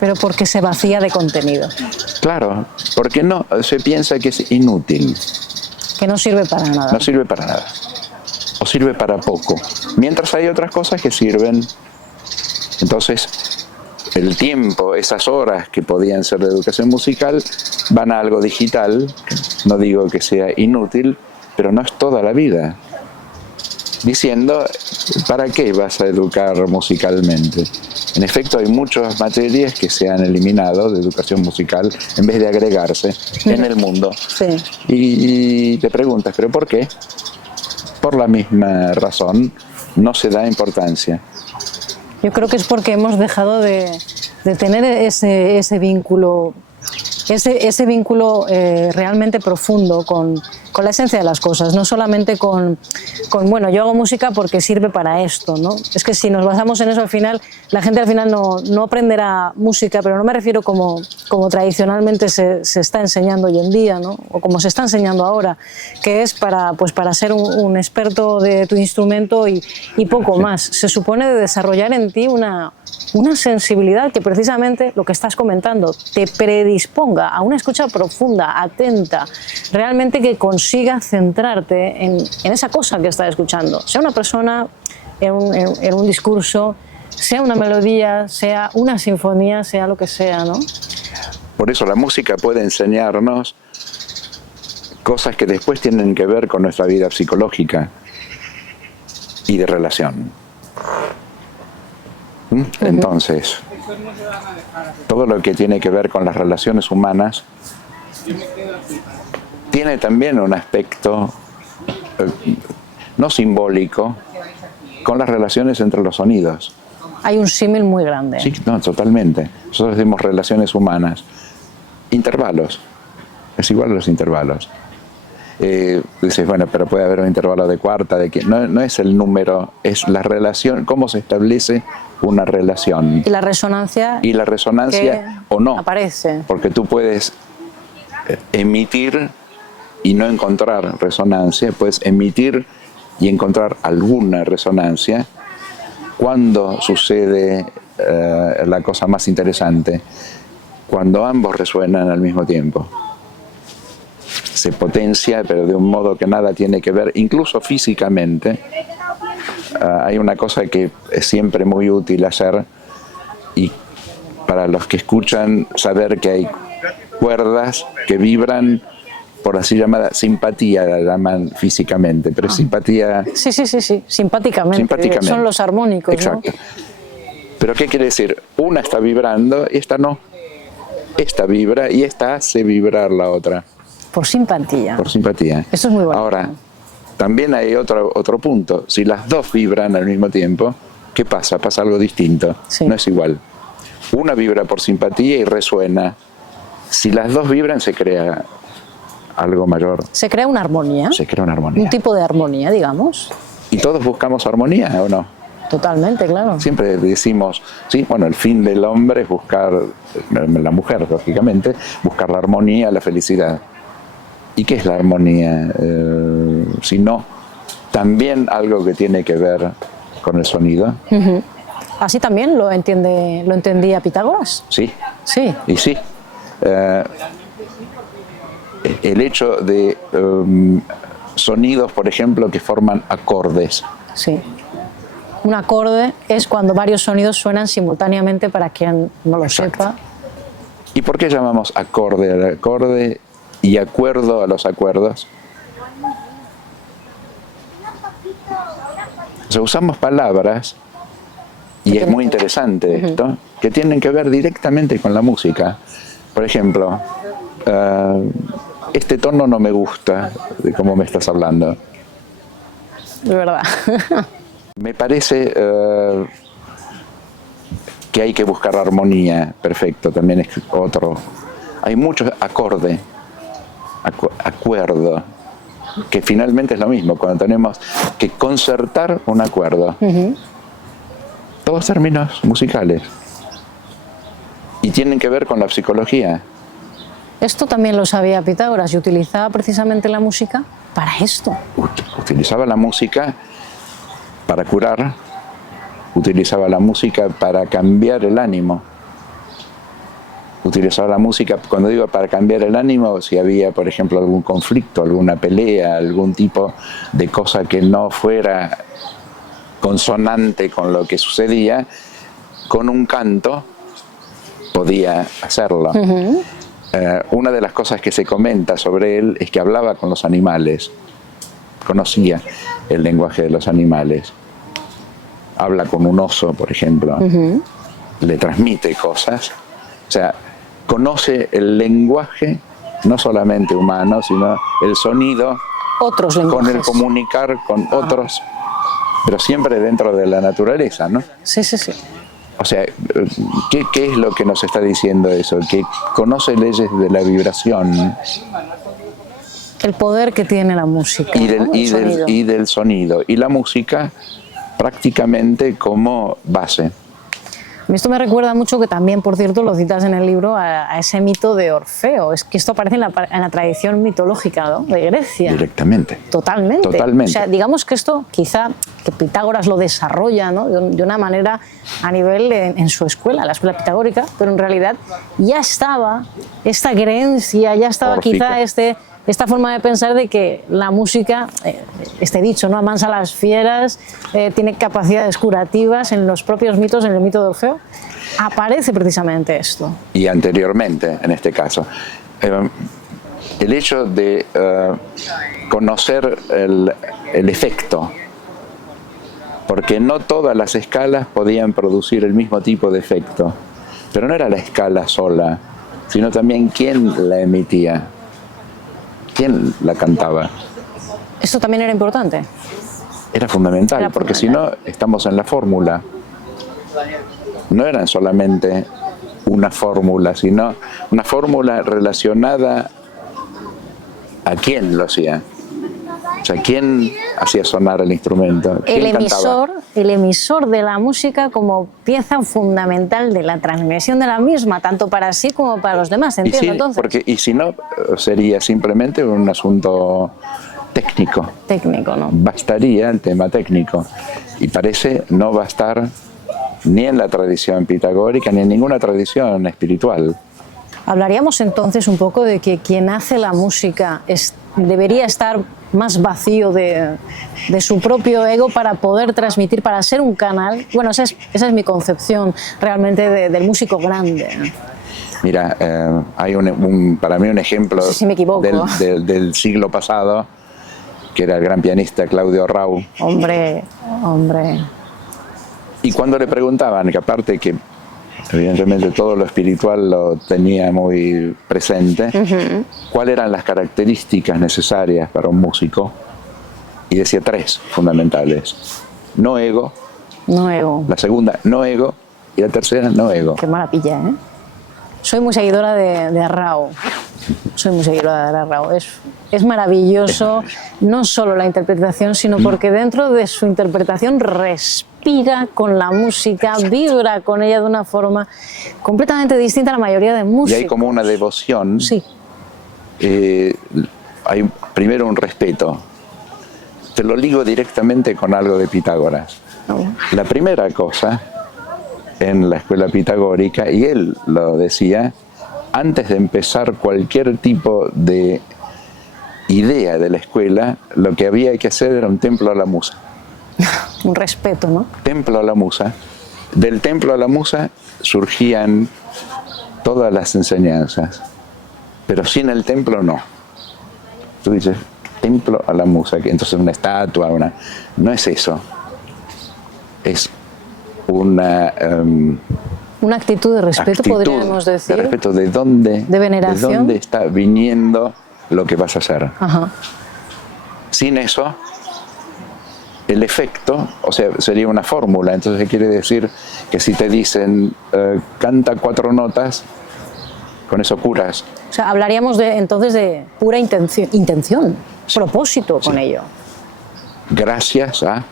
Pero porque se vacía de contenido. Claro, porque no se piensa que es inútil. Que no sirve para nada. No sirve para nada. O sirve para poco. Mientras hay otras cosas que sirven. Entonces, el tiempo, esas horas que podían ser de educación musical, van a algo digital. No digo que sea inútil, pero no es toda la vida. diciendo, ¿para qué vas a educar musicalmente? En efecto, hay muchas materias que se han eliminado de educación musical en vez de agregarse en el mundo. Sí. Y te preguntas, ¿pero por qué? Por la misma razón, no se da importancia. Yo creo que es porque hemos dejado de tener ese vínculo, ese vínculo realmente profundo con la esencia de las cosas, no solamente con, bueno, yo hago música porque sirve para esto, ¿no? Es que si nos basamos en eso, al final, la gente al final no aprenderá música, pero no me refiero como tradicionalmente se está enseñando hoy en día, ¿no? O como se está enseñando ahora, que es para ser un experto de tu instrumento y poco más. Se supone de desarrollar en ti una sensibilidad que precisamente lo que estás comentando te predisponga a una escucha profunda, atenta, realmente que consiga centrarte en esa cosa que estás escuchando, sea una persona, en un discurso, sea una melodía, sea una sinfonía, sea lo que sea, ¿no? Por eso la música puede enseñarnos cosas que después tienen que ver con nuestra vida psicológica y de relación. Entonces, todo lo que tiene que ver con las relaciones humanas tiene también un aspecto no simbólico con las relaciones entre los sonidos. Hay un símil muy grande. Sí, no, totalmente. Nosotros decimos relaciones humanas. Intervalos. Es igual a los intervalos. Dices, bueno, pero puede haber un intervalo de cuarta, de que no es el número, es la relación, cómo se establece una relación. Y la resonancia. Y la resonancia o no. Aparece. Porque tú puedes emitir y no encontrar resonancia, puedes emitir y encontrar alguna resonancia. Cuando sucede la cosa más interesante, cuando ambos resuenan al mismo tiempo. Se potencia, pero de un modo que nada tiene que ver, incluso físicamente. Hay una cosa que es siempre muy útil hacer, y para los que escuchan, saber que hay cuerdas que vibran por así llamada simpatía, la llaman físicamente, pero simpatía... Sí, simpáticamente. Son los armónicos, exacto, ¿no? Pero ¿qué quiere decir? Una está vibrando y esta no. Esta vibra y esta hace vibrar la otra. Por simpatía. Por simpatía. Eso es muy bueno. Ahora, también hay otro punto. Si las dos vibran al mismo tiempo, ¿qué pasa? Pasa algo distinto. Sí. No es igual. Una vibra por simpatía y resuena. Si las dos vibran, se crea algo mayor. Se crea una armonía. Se crea una armonía. Un tipo de armonía, digamos. ¿Y todos buscamos armonía o no? Totalmente, claro. Siempre decimos, sí, bueno, el fin del hombre es buscar, la mujer, lógicamente, buscar la armonía, la felicidad. ¿Y qué es la armonía? Si no, también algo que tiene que ver con el sonido. ¿Así también lo entendía Pitágoras? Sí. Sí. Y sí. El hecho de sonidos, por ejemplo, que forman acordes. Sí. Un acorde es cuando varios sonidos suenan simultáneamente, para quien no lo Exacto. sepa. ¿Y por qué llamamos acorde al acorde y acuerdo a los acuerdos? O sea, usamos palabras, y es muy interesante esto, que tienen que ver directamente con la música. Por ejemplo, este tono no me gusta de cómo me estás hablando. De verdad. Me parece que hay que buscar armonía. Perfecto, también es otro. Hay muchos acordes, acuerdo, que finalmente es lo mismo, cuando tenemos que concertar un acuerdo. Todos términos musicales. Y tienen que ver con la psicología. Esto también lo sabía Pitágoras y utilizaba precisamente la música para esto. Utilizaba la música para curar, utilizaba la música para cambiar el ánimo. Utilizaba la música, cuando digo para cambiar el ánimo, si había, por ejemplo, algún conflicto, alguna pelea, algún tipo de cosa que no fuera consonante con lo que sucedía, con un canto podía hacerlo. Una de las cosas que se comenta sobre él es que hablaba con los animales, conocía el lenguaje de los animales. Habla con un oso, por ejemplo, le transmite cosas. O sea, conoce el lenguaje, no solamente humano, sino el sonido, Otros con lenguajes. el comunicar con otros, pero siempre dentro de la naturaleza, ¿no? Sí, sí, sí. O sea, ¿qué es lo que nos está diciendo eso? Que conoce leyes de la vibración El poder que tiene la música, ¿no? El del sonido. Y la música prácticamente como base. A mí esto me recuerda mucho, que también, por cierto, lo citas en el libro, a ese mito de Orfeo. Es que esto aparece en la tradición mitológica, ¿no?, de Grecia. Directamente. Totalmente. Totalmente. O sea, digamos que esto quizá que Pitágoras lo desarrolla, ¿no?, de una manera a nivel en su escuela, la escuela pitagórica, pero en realidad ya estaba esta creencia, ya estaba Órfica. quizá esta forma de pensar de que la música, este dicho, ¿no?, amansa a las fieras, tiene capacidades curativas. En los propios mitos, en el mito de Orfeo, aparece precisamente esto. Y anteriormente, en este caso. El hecho de conocer el efecto, porque no todas las escalas podían producir el mismo tipo de efecto, pero no era la escala sola, sino también quién la emitía, quién la cantaba. Esto también era importante. Era fundamental, Era porque si fundamental. no, estamos en la fórmula. No eran solamente una fórmula, sino una fórmula relacionada a quién lo hacía. O sea, quién hacía sonar el instrumento, quién cantaba. El emisor de la música como pieza fundamental de la transmisión de la misma, tanto para sí como para los demás, entiendo, Y sí, entonces. y si no, sería simplemente un asunto técnico. Técnico, ¿no? Bastaría el tema técnico. Y parece no bastar ni en la tradición pitagórica ni en ninguna tradición espiritual. Hablaríamos entonces un poco de que quien hace la música debería estar más vacío de su propio ego para poder transmitir, para ser un canal. Bueno, esa es mi concepción realmente del músico grande. Mira, hay para mí un ejemplo No sé si me equivoco. del siglo pasado, que era el gran pianista Claudio Rau. Hombre. Y cuando le preguntaban, que aparte que evidentemente todo lo espiritual lo tenía muy presente, cuáles eran las características necesarias para un músico, y decía 3 fundamentales: no ego, No ego. la segunda no ego, y la tercera no ego. Qué maravilla, ¿eh? Soy muy seguidora de Arrau. Soy muy seguidora de Arrau. Es maravilloso, no solo la interpretación, sino porque dentro de su interpretación respira con la música, vibra con ella de una forma completamente distinta a la mayoría de músicos. Y hay como una devoción. Sí. Hay primero un respeto. Te lo ligo directamente con algo de Pitágoras. La primera cosa en la escuela pitagórica, y él lo decía, antes de empezar cualquier tipo de idea de la escuela, lo que había que hacer era un templo a la musa. Un respeto, ¿no? Templo a la musa. Del templo a la musa surgían todas las enseñanzas, pero sin el templo no. Tú dices, templo a la musa, que entonces una estatua, no es eso. Es una actitud de respeto, podríamos decir. De respeto, de dónde está viniendo lo que vas a hacer. Ajá. Sin eso, el efecto, o sea, sería una fórmula. Entonces quiere decir que si te dicen canta 4 notas, con eso curas. O sea, hablaríamos entonces de pura intención, propósito con ello. Gracias a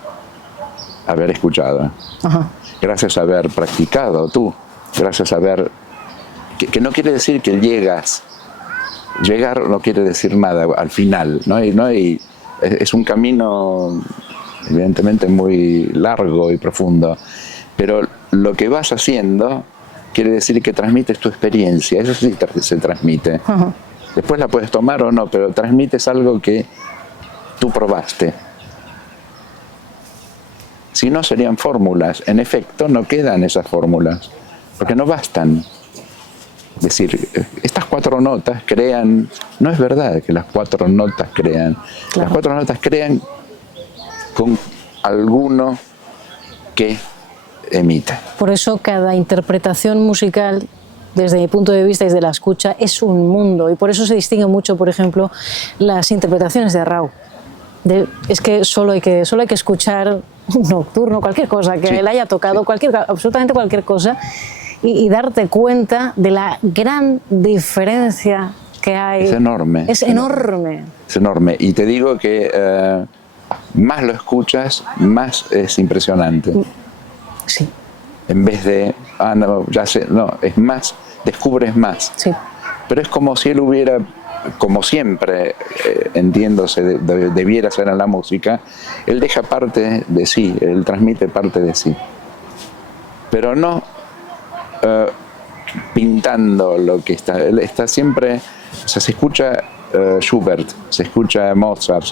haber escuchado. Ajá. Gracias a haber practicado tú. Gracias a haber... Que no quiere decir que llegas. Llegar no quiere decir nada al final. Es un camino evidentemente muy largo y profundo. Pero lo que vas haciendo quiere decir que transmites tu experiencia. Eso sí se transmite. Ajá. Después la puedes tomar o no, pero transmites algo que tú probaste. Si no, serían fórmulas. En efecto, no quedan esas fórmulas, porque no bastan. Es decir, estas 4 notas crean, no es verdad que las 4 notas crean, Claro. Las 4 notas crean con alguno que emite. Por eso cada interpretación musical, desde mi punto de vista y desde la escucha, es un mundo. Y por eso se distinguen mucho, por ejemplo, las interpretaciones de Arrau. Es que solo hay que escuchar un nocturno, cualquier cosa que le haya tocado, absolutamente cualquier cosa, y darte cuenta de la gran diferencia que hay. Es enorme. Es enorme. Es enorme. Y te digo que más lo escuchas, más es impresionante. Sí. En vez de, no, ya sé, no, es más, descubres más. Sí. Pero es como si él hubiera, como siempre, entiendo, debiera ser en la música, él deja parte de sí, él transmite parte de sí. Pero no pintando lo que está, él está siempre, o sea, se escucha Schubert, se escucha Mozart,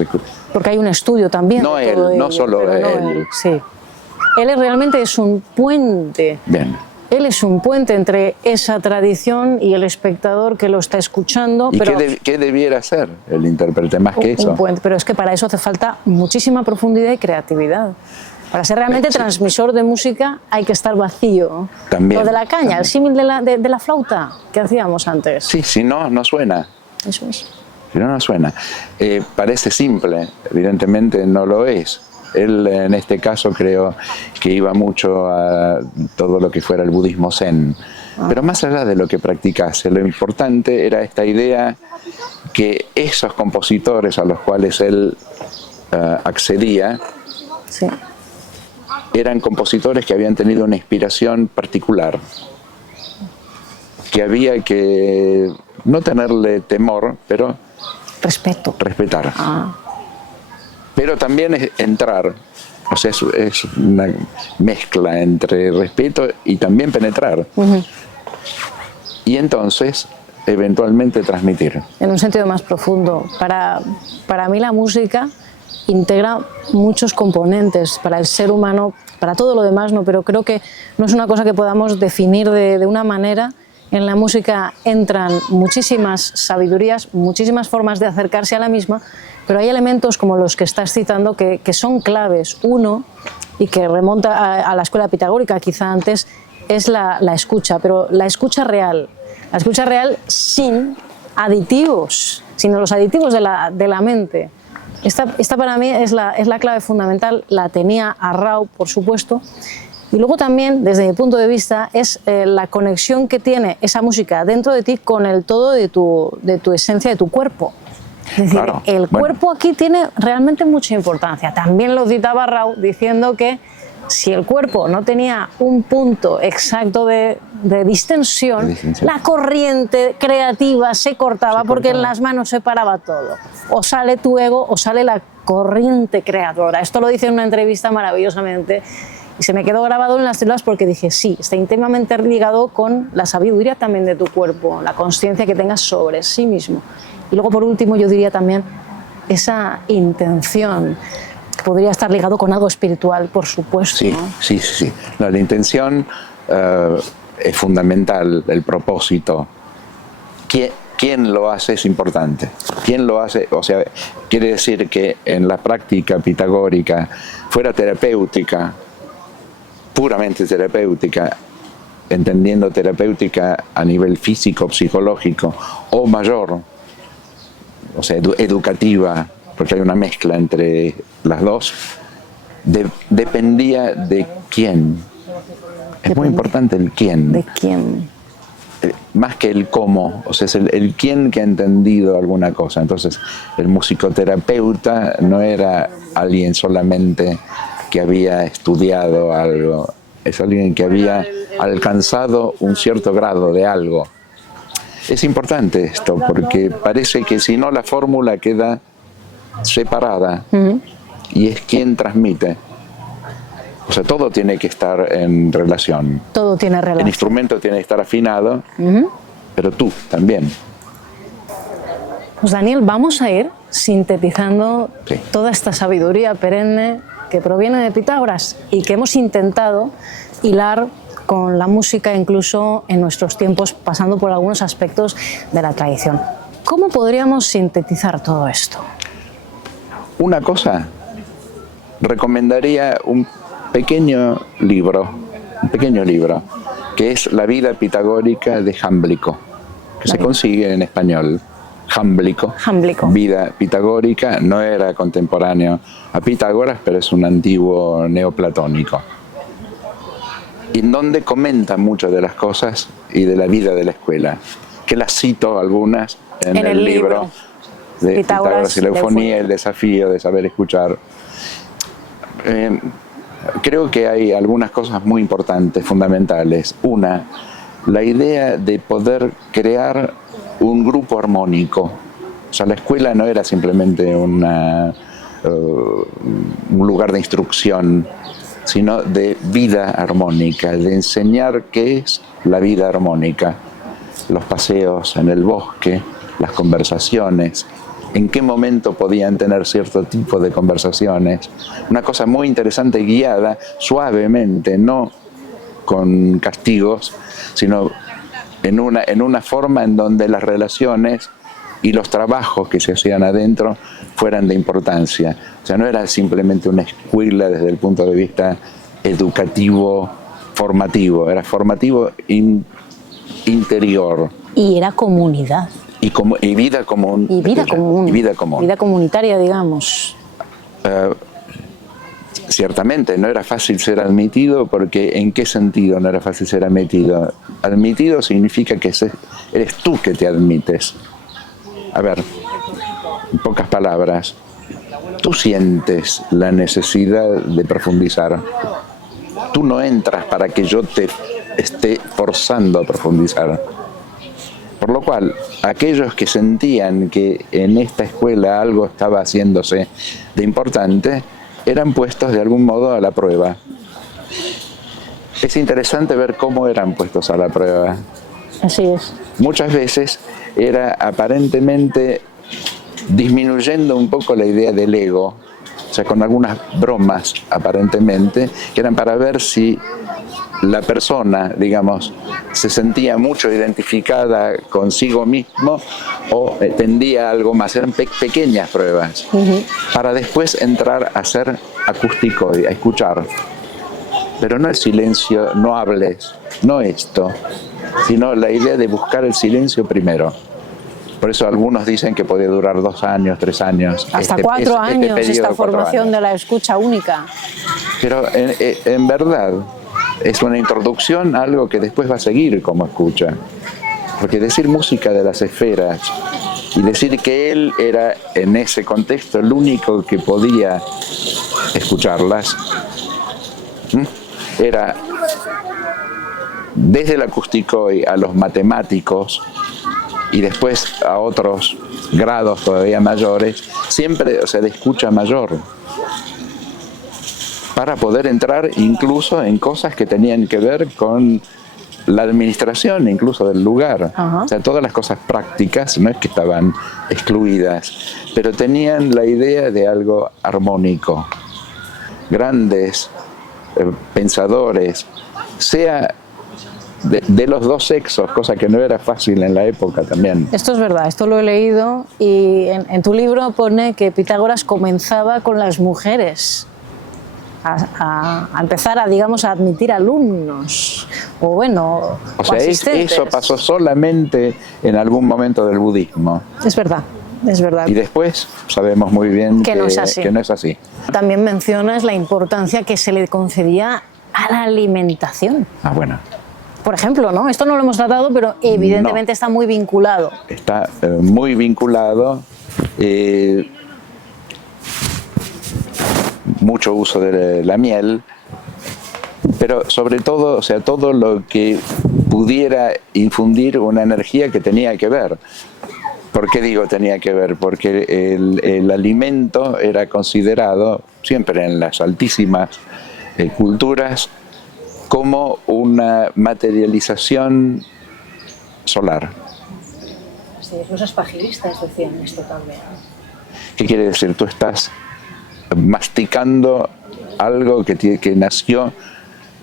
Porque hay un estudio también. No de todo él, no ello, solo pero no él. Sí. Él realmente es un puente. Bien. Él es un puente entre esa tradición y el espectador que lo está escuchando. ¿Y pero qué debiera ser el intérprete más que eso? Un puente, pero es que para eso hace falta muchísima profundidad y creatividad. Para ser realmente transmisor de música hay que estar vacío. También. Lo de la caña, el símil de la flauta que hacíamos antes. Sí, si no, no suena. Eso es. Si no, no suena. Parece simple, evidentemente no lo es. Él en este caso creo que iba mucho a todo lo que fuera el budismo zen. Pero más allá de lo que practicase, lo importante era esta idea que esos compositores a los cuales él accedía, Sí. eran compositores que habían tenido una inspiración particular, que había que no tenerle temor, pero respetar. Pero también es entrar, o sea, es una mezcla entre respeto y también penetrar. Y entonces, eventualmente transmitir. En un sentido más profundo. Para mí la música integra muchos componentes para el ser humano, para todo lo demás, no, pero creo que no es una cosa que podamos definir de una manera. En la música entran muchísimas sabidurías, muchísimas formas de acercarse a la misma, pero hay elementos como los que estás citando que son claves. Uno, y que remonta a la escuela pitagórica quizá antes, es la escucha, pero la escucha real. La escucha real sin aditivos, sino los aditivos de la mente. Esta para mí es la clave fundamental, la tenía Arrau, por supuesto, y luego también, desde mi punto de vista, es la conexión que tiene esa música dentro de ti con el todo de tu esencia, de tu cuerpo. Es decir, claro, el cuerpo aquí tiene realmente mucha importancia. También lo citaba Arrau diciendo que si el cuerpo no tenía un punto exacto de distensión, la corriente creativa se cortaba porque en las manos se paraba todo. O sale tu ego o sale la corriente creadora. Esto lo dice en una entrevista maravillosamente y se me quedó grabado en las células porque dije, sí, está íntimamente ligado con la sabiduría también de tu cuerpo, la consciencia que tengas sobre sí mismo. Y luego, por último, yo diría también esa intención, que podría estar ligado con algo espiritual, por supuesto. Sí, ¿no? sí. No, la intención es fundamental, el propósito. ¿Quién lo hace es importante? ¿Quién lo hace? O sea, quiere decir que en la práctica pitagórica, fuera terapéutica, puramente terapéutica, entendiendo terapéutica a nivel físico, psicológico o mayor, o sea, educativa, porque hay una mezcla entre las dos, dependía de quién. Es muy importante el quién. ¿De quién? Más que el cómo, o sea, es el quién que ha entendido alguna cosa. Entonces, el musicoterapeuta no era alguien solamente que había estudiado algo, es alguien que había alcanzado un cierto grado de algo. Es importante esto, porque parece que si no la fórmula queda separada y es quien transmite. O sea, todo tiene que estar en relación. Todo tiene relación. El instrumento tiene que estar afinado, pero tú también. Pues Daniel, vamos a ir sintetizando Sí. toda esta sabiduría perenne que proviene de Pitágoras y que hemos intentado hilar con la música, incluso en nuestros tiempos, pasando por algunos aspectos de la tradición. ¿Cómo podríamos sintetizar todo esto? Una cosa, recomendaría un pequeño libro, que es La vida pitagórica de Jámblico, que se consigue en español. Jámblico, vida pitagórica, no era contemporáneo a Pitágoras, pero es un antiguo neoplatónico, en donde comenta muchas de las cosas y de la vida de la escuela, que las cito algunas en el libro de Pitágoras y la eufonía, el desafío de saber escuchar. Creo que hay algunas cosas muy importantes, fundamentales. Una, la idea de poder crear un grupo armónico. O sea, la escuela no era simplemente un lugar de instrucción, sino de vida armónica, de enseñar qué es la vida armónica. Los paseos en el bosque, las conversaciones, en qué momento podían tener cierto tipo de conversaciones. Una cosa muy interesante, guiada suavemente, no con castigos, sino en una forma en donde las relaciones y los trabajos que se hacían adentro fueran de importancia. O sea, no era simplemente una escuela desde el punto de vista educativo, formativo, era formativo interior. Y era comunidad. Y vida común. Y vida común. Y vida común. Vida comunitaria, digamos. Ciertamente, no era fácil ser admitido, porque ¿en qué sentido no era fácil ser admitido? Admitido significa que eres tú que te admites. A ver, en pocas palabras, tú sientes la necesidad de profundizar. Tú no entras para que yo te esté forzando a profundizar. Por lo cual, aquellos que sentían que en esta escuela algo estaba haciéndose de importante, eran puestos de algún modo a la prueba. Es interesante ver cómo eran puestos a la prueba. Así es. Muchas veces era aparentemente disminuyendo un poco la idea del ego, o sea, con algunas bromas aparentemente, que eran para ver si la persona, digamos, se sentía mucho identificada consigo mismo o tendía a algo más. Eran pequeñas pruebas, para después entrar a ser acústico, a escuchar. Pero no el silencio, no hables, no esto, sino la idea de buscar el silencio primero. Por eso algunos dicen que podía durar 2 años, 3 años. Hasta 4 años, esta formación de la escucha única. Pero en verdad es una introducción a algo que después va a seguir como escucha. Porque decir música de las esferas y decir que él era en ese contexto el único que podía escucharlas, era desde el acústico a los matemáticos y después a otros grados todavía mayores, siempre, o sea, de escucha mayor, para poder entrar incluso en cosas que tenían que ver con la administración incluso del lugar. O sea, todas las cosas prácticas no es que estaban excluidas, pero tenían la idea de algo armónico. Grandes pensadores, sea de los dos sexos, cosa que no era fácil en la época también. Esto es verdad, esto lo he leído, y en tu libro pone que Pitágoras comenzaba con las mujeres a empezar a, digamos, a admitir alumnos, o bueno, o sea, asistentes. Eso pasó solamente en algún momento del budismo. Es verdad, es verdad. Y después sabemos muy bien que no es así. Que no es así. También mencionas la importancia que se le concedía a la alimentación. Ah, bueno. Por ejemplo, ¿no? Esto no lo hemos tratado, pero evidentemente está muy vinculado. Está muy vinculado. Mucho uso de la miel, pero sobre todo, o sea, todo lo que pudiera infundir una energía que tenía que ver. ¿Por qué digo tenía que ver? Porque el alimento era considerado, siempre en las altísimas culturas, como una materialización solar. Sí, los espagilistas decían esto también. ¿Qué quiere decir? Tú estás masticando algo que nació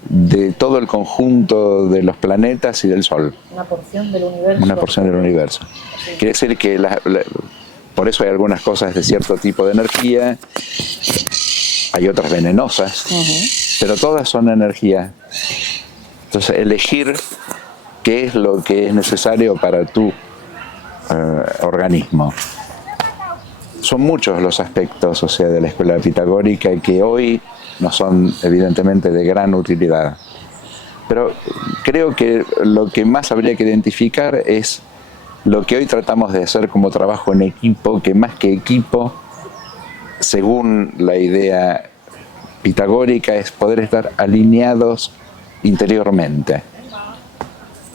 de todo el conjunto de los planetas y del Sol. Una porción del universo. Una porción del universo. Sí. Quiere decir que por eso hay algunas cosas de cierto tipo de energía, hay otras venenosas, pero todas son energía. Entonces, elegir qué es lo que es necesario para tu organismo. Son muchos los aspectos, o sea, de la escuela pitagórica que hoy no son evidentemente de gran utilidad. Pero creo que lo que más habría que identificar es lo que hoy tratamos de hacer como trabajo en equipo, que más que equipo, según la idea pitagórica, es poder estar alineados interiormente.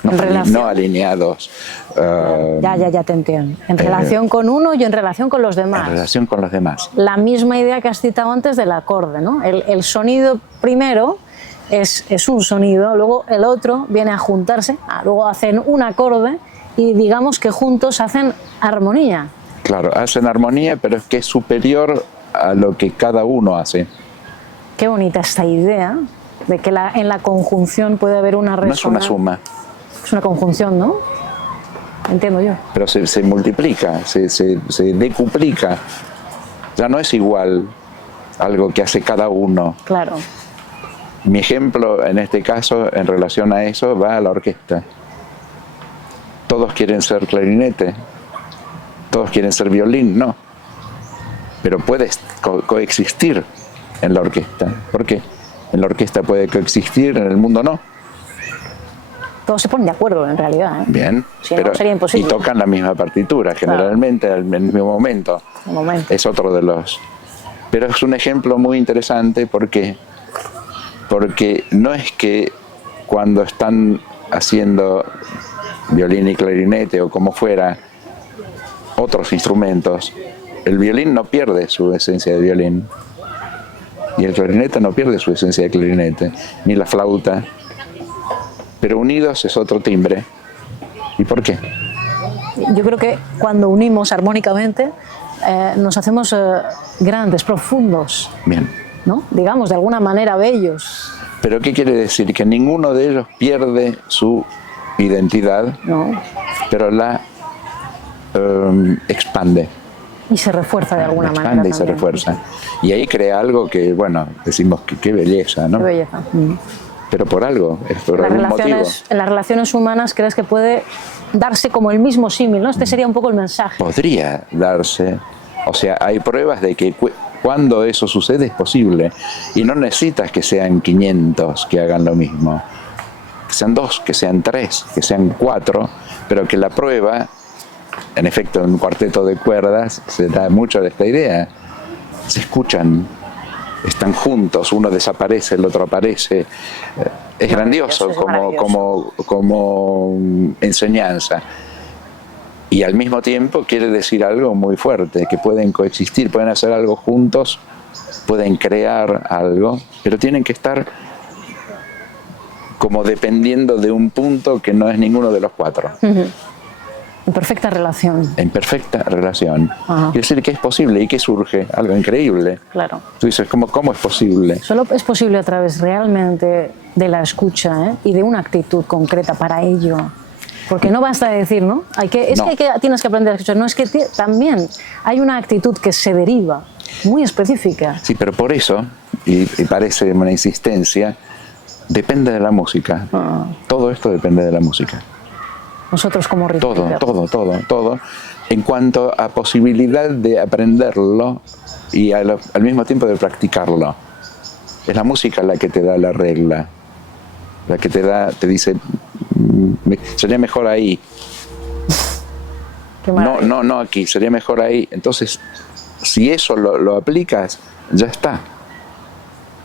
No alineados. Ya te entiendo. En relación con uno y en relación con los demás. En relación con los demás. La misma idea que has citado antes del acorde, ¿no? El sonido primero es un sonido, luego el otro viene a juntarse, luego hacen un acorde y digamos que juntos hacen armonía. Claro, hacen armonía, pero es que es superior a lo que cada uno hace. Qué bonita esta idea de que en la conjunción puede haber una resonancia. No es una suma. Es una conjunción, ¿no? Entiendo yo. Pero se multiplica, se decuplica. Ya no es igual algo que hace cada uno. Claro. Mi ejemplo en este caso, en relación a eso, va a la orquesta. Todos quieren ser clarinete, todos quieren ser violín, no. Pero puedes coexistir en la orquesta. ¿Por qué? En la orquesta puede coexistir, en el mundo no. Todos se ponen de acuerdo en realidad, ¿eh? Bien, si pero, no, sería imposible. Y tocan la misma partitura, generalmente en el mismo momento. Es otro de los... Pero es un ejemplo muy interesante porque no es que cuando están haciendo violín y clarinete o como fuera, otros instrumentos, el violín no pierde su esencia de violín y el clarinete no pierde su esencia de clarinete, ni la flauta, pero unidos es otro timbre. ¿Y por qué? Yo creo que cuando unimos armónicamente nos hacemos grandes, profundos. Bien. ¿No? Digamos, de alguna manera bellos. ¿Pero qué quiere decir? Que ninguno de ellos pierde su identidad, no. Pero la expande. Y se refuerza de alguna manera. Expande y se refuerza. Y ahí crea algo que, bueno, decimos que qué belleza, ¿no? Qué belleza. Pero por algo, es por algún motivo. En las relaciones humanas, ¿crees que puede darse como el mismo símil, ¿no? Este sería un poco el mensaje. Podría darse. O sea, hay pruebas de que cuando eso sucede es posible. Y no necesitas que sean 500 que hagan lo mismo. Que sean 2, que sean 3, que sean 4, pero que la prueba, en efecto, en un cuarteto de cuerdas, se da mucho de esta idea. Se escuchan, están juntos, uno desaparece, el otro aparece. Es grandioso como enseñanza. Y al mismo tiempo quiere decir algo muy fuerte, que pueden coexistir, pueden hacer algo juntos, pueden crear algo, pero tienen que estar como dependiendo de un punto que no es ninguno de los 4. En perfecta relación. En perfecta relación. Quiere decir que es posible y que surge algo increíble. Claro. Tú dices, ¿cómo es posible? Solo es posible a través realmente de la escucha, y de una actitud concreta para ello. Porque no basta decir, ¿no? Tienes que aprender a escuchar. No, es que también hay una actitud que se deriva, muy específica. Sí, pero por eso, y parece una insistencia, depende de la música. Todo esto depende de la música. Nosotros como ritmo. Todo. En cuanto a posibilidad de aprenderlo y al mismo tiempo de practicarlo. Es la música la que te da la regla. La que te dice, sería mejor ahí. No aquí, sería mejor ahí. Entonces, si eso lo aplicas, ya está.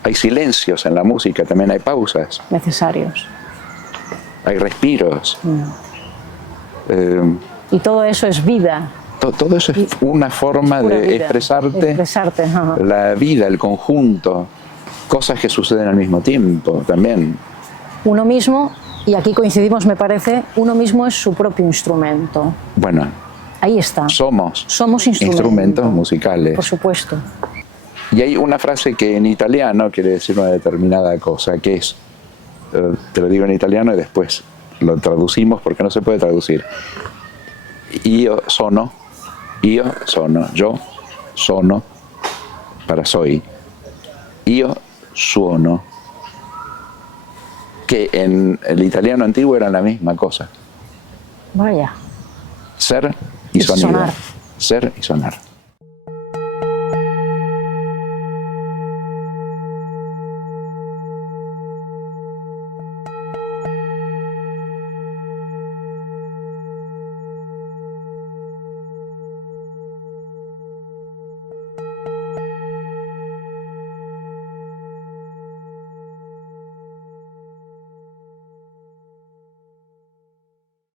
Hay silencios en la música, también hay pausas. Necesarios. Hay respiros. Y todo eso es vida. Todo eso es una forma de expresarte la vida, el conjunto, cosas que suceden al mismo tiempo también. Uno mismo, y aquí coincidimos me parece, uno mismo es su propio instrumento. Bueno, ahí está. Somos instrumentos musicales. Por supuesto. Y hay una frase que en italiano quiere decir una determinada cosa, que es te lo digo en italiano y después lo traducimos porque no se puede traducir. Io sono, yo sono, para soy, io suono, que en el italiano antiguo eran la misma cosa. Vaya. Ser y sonido. Sonar. Ser y sonar.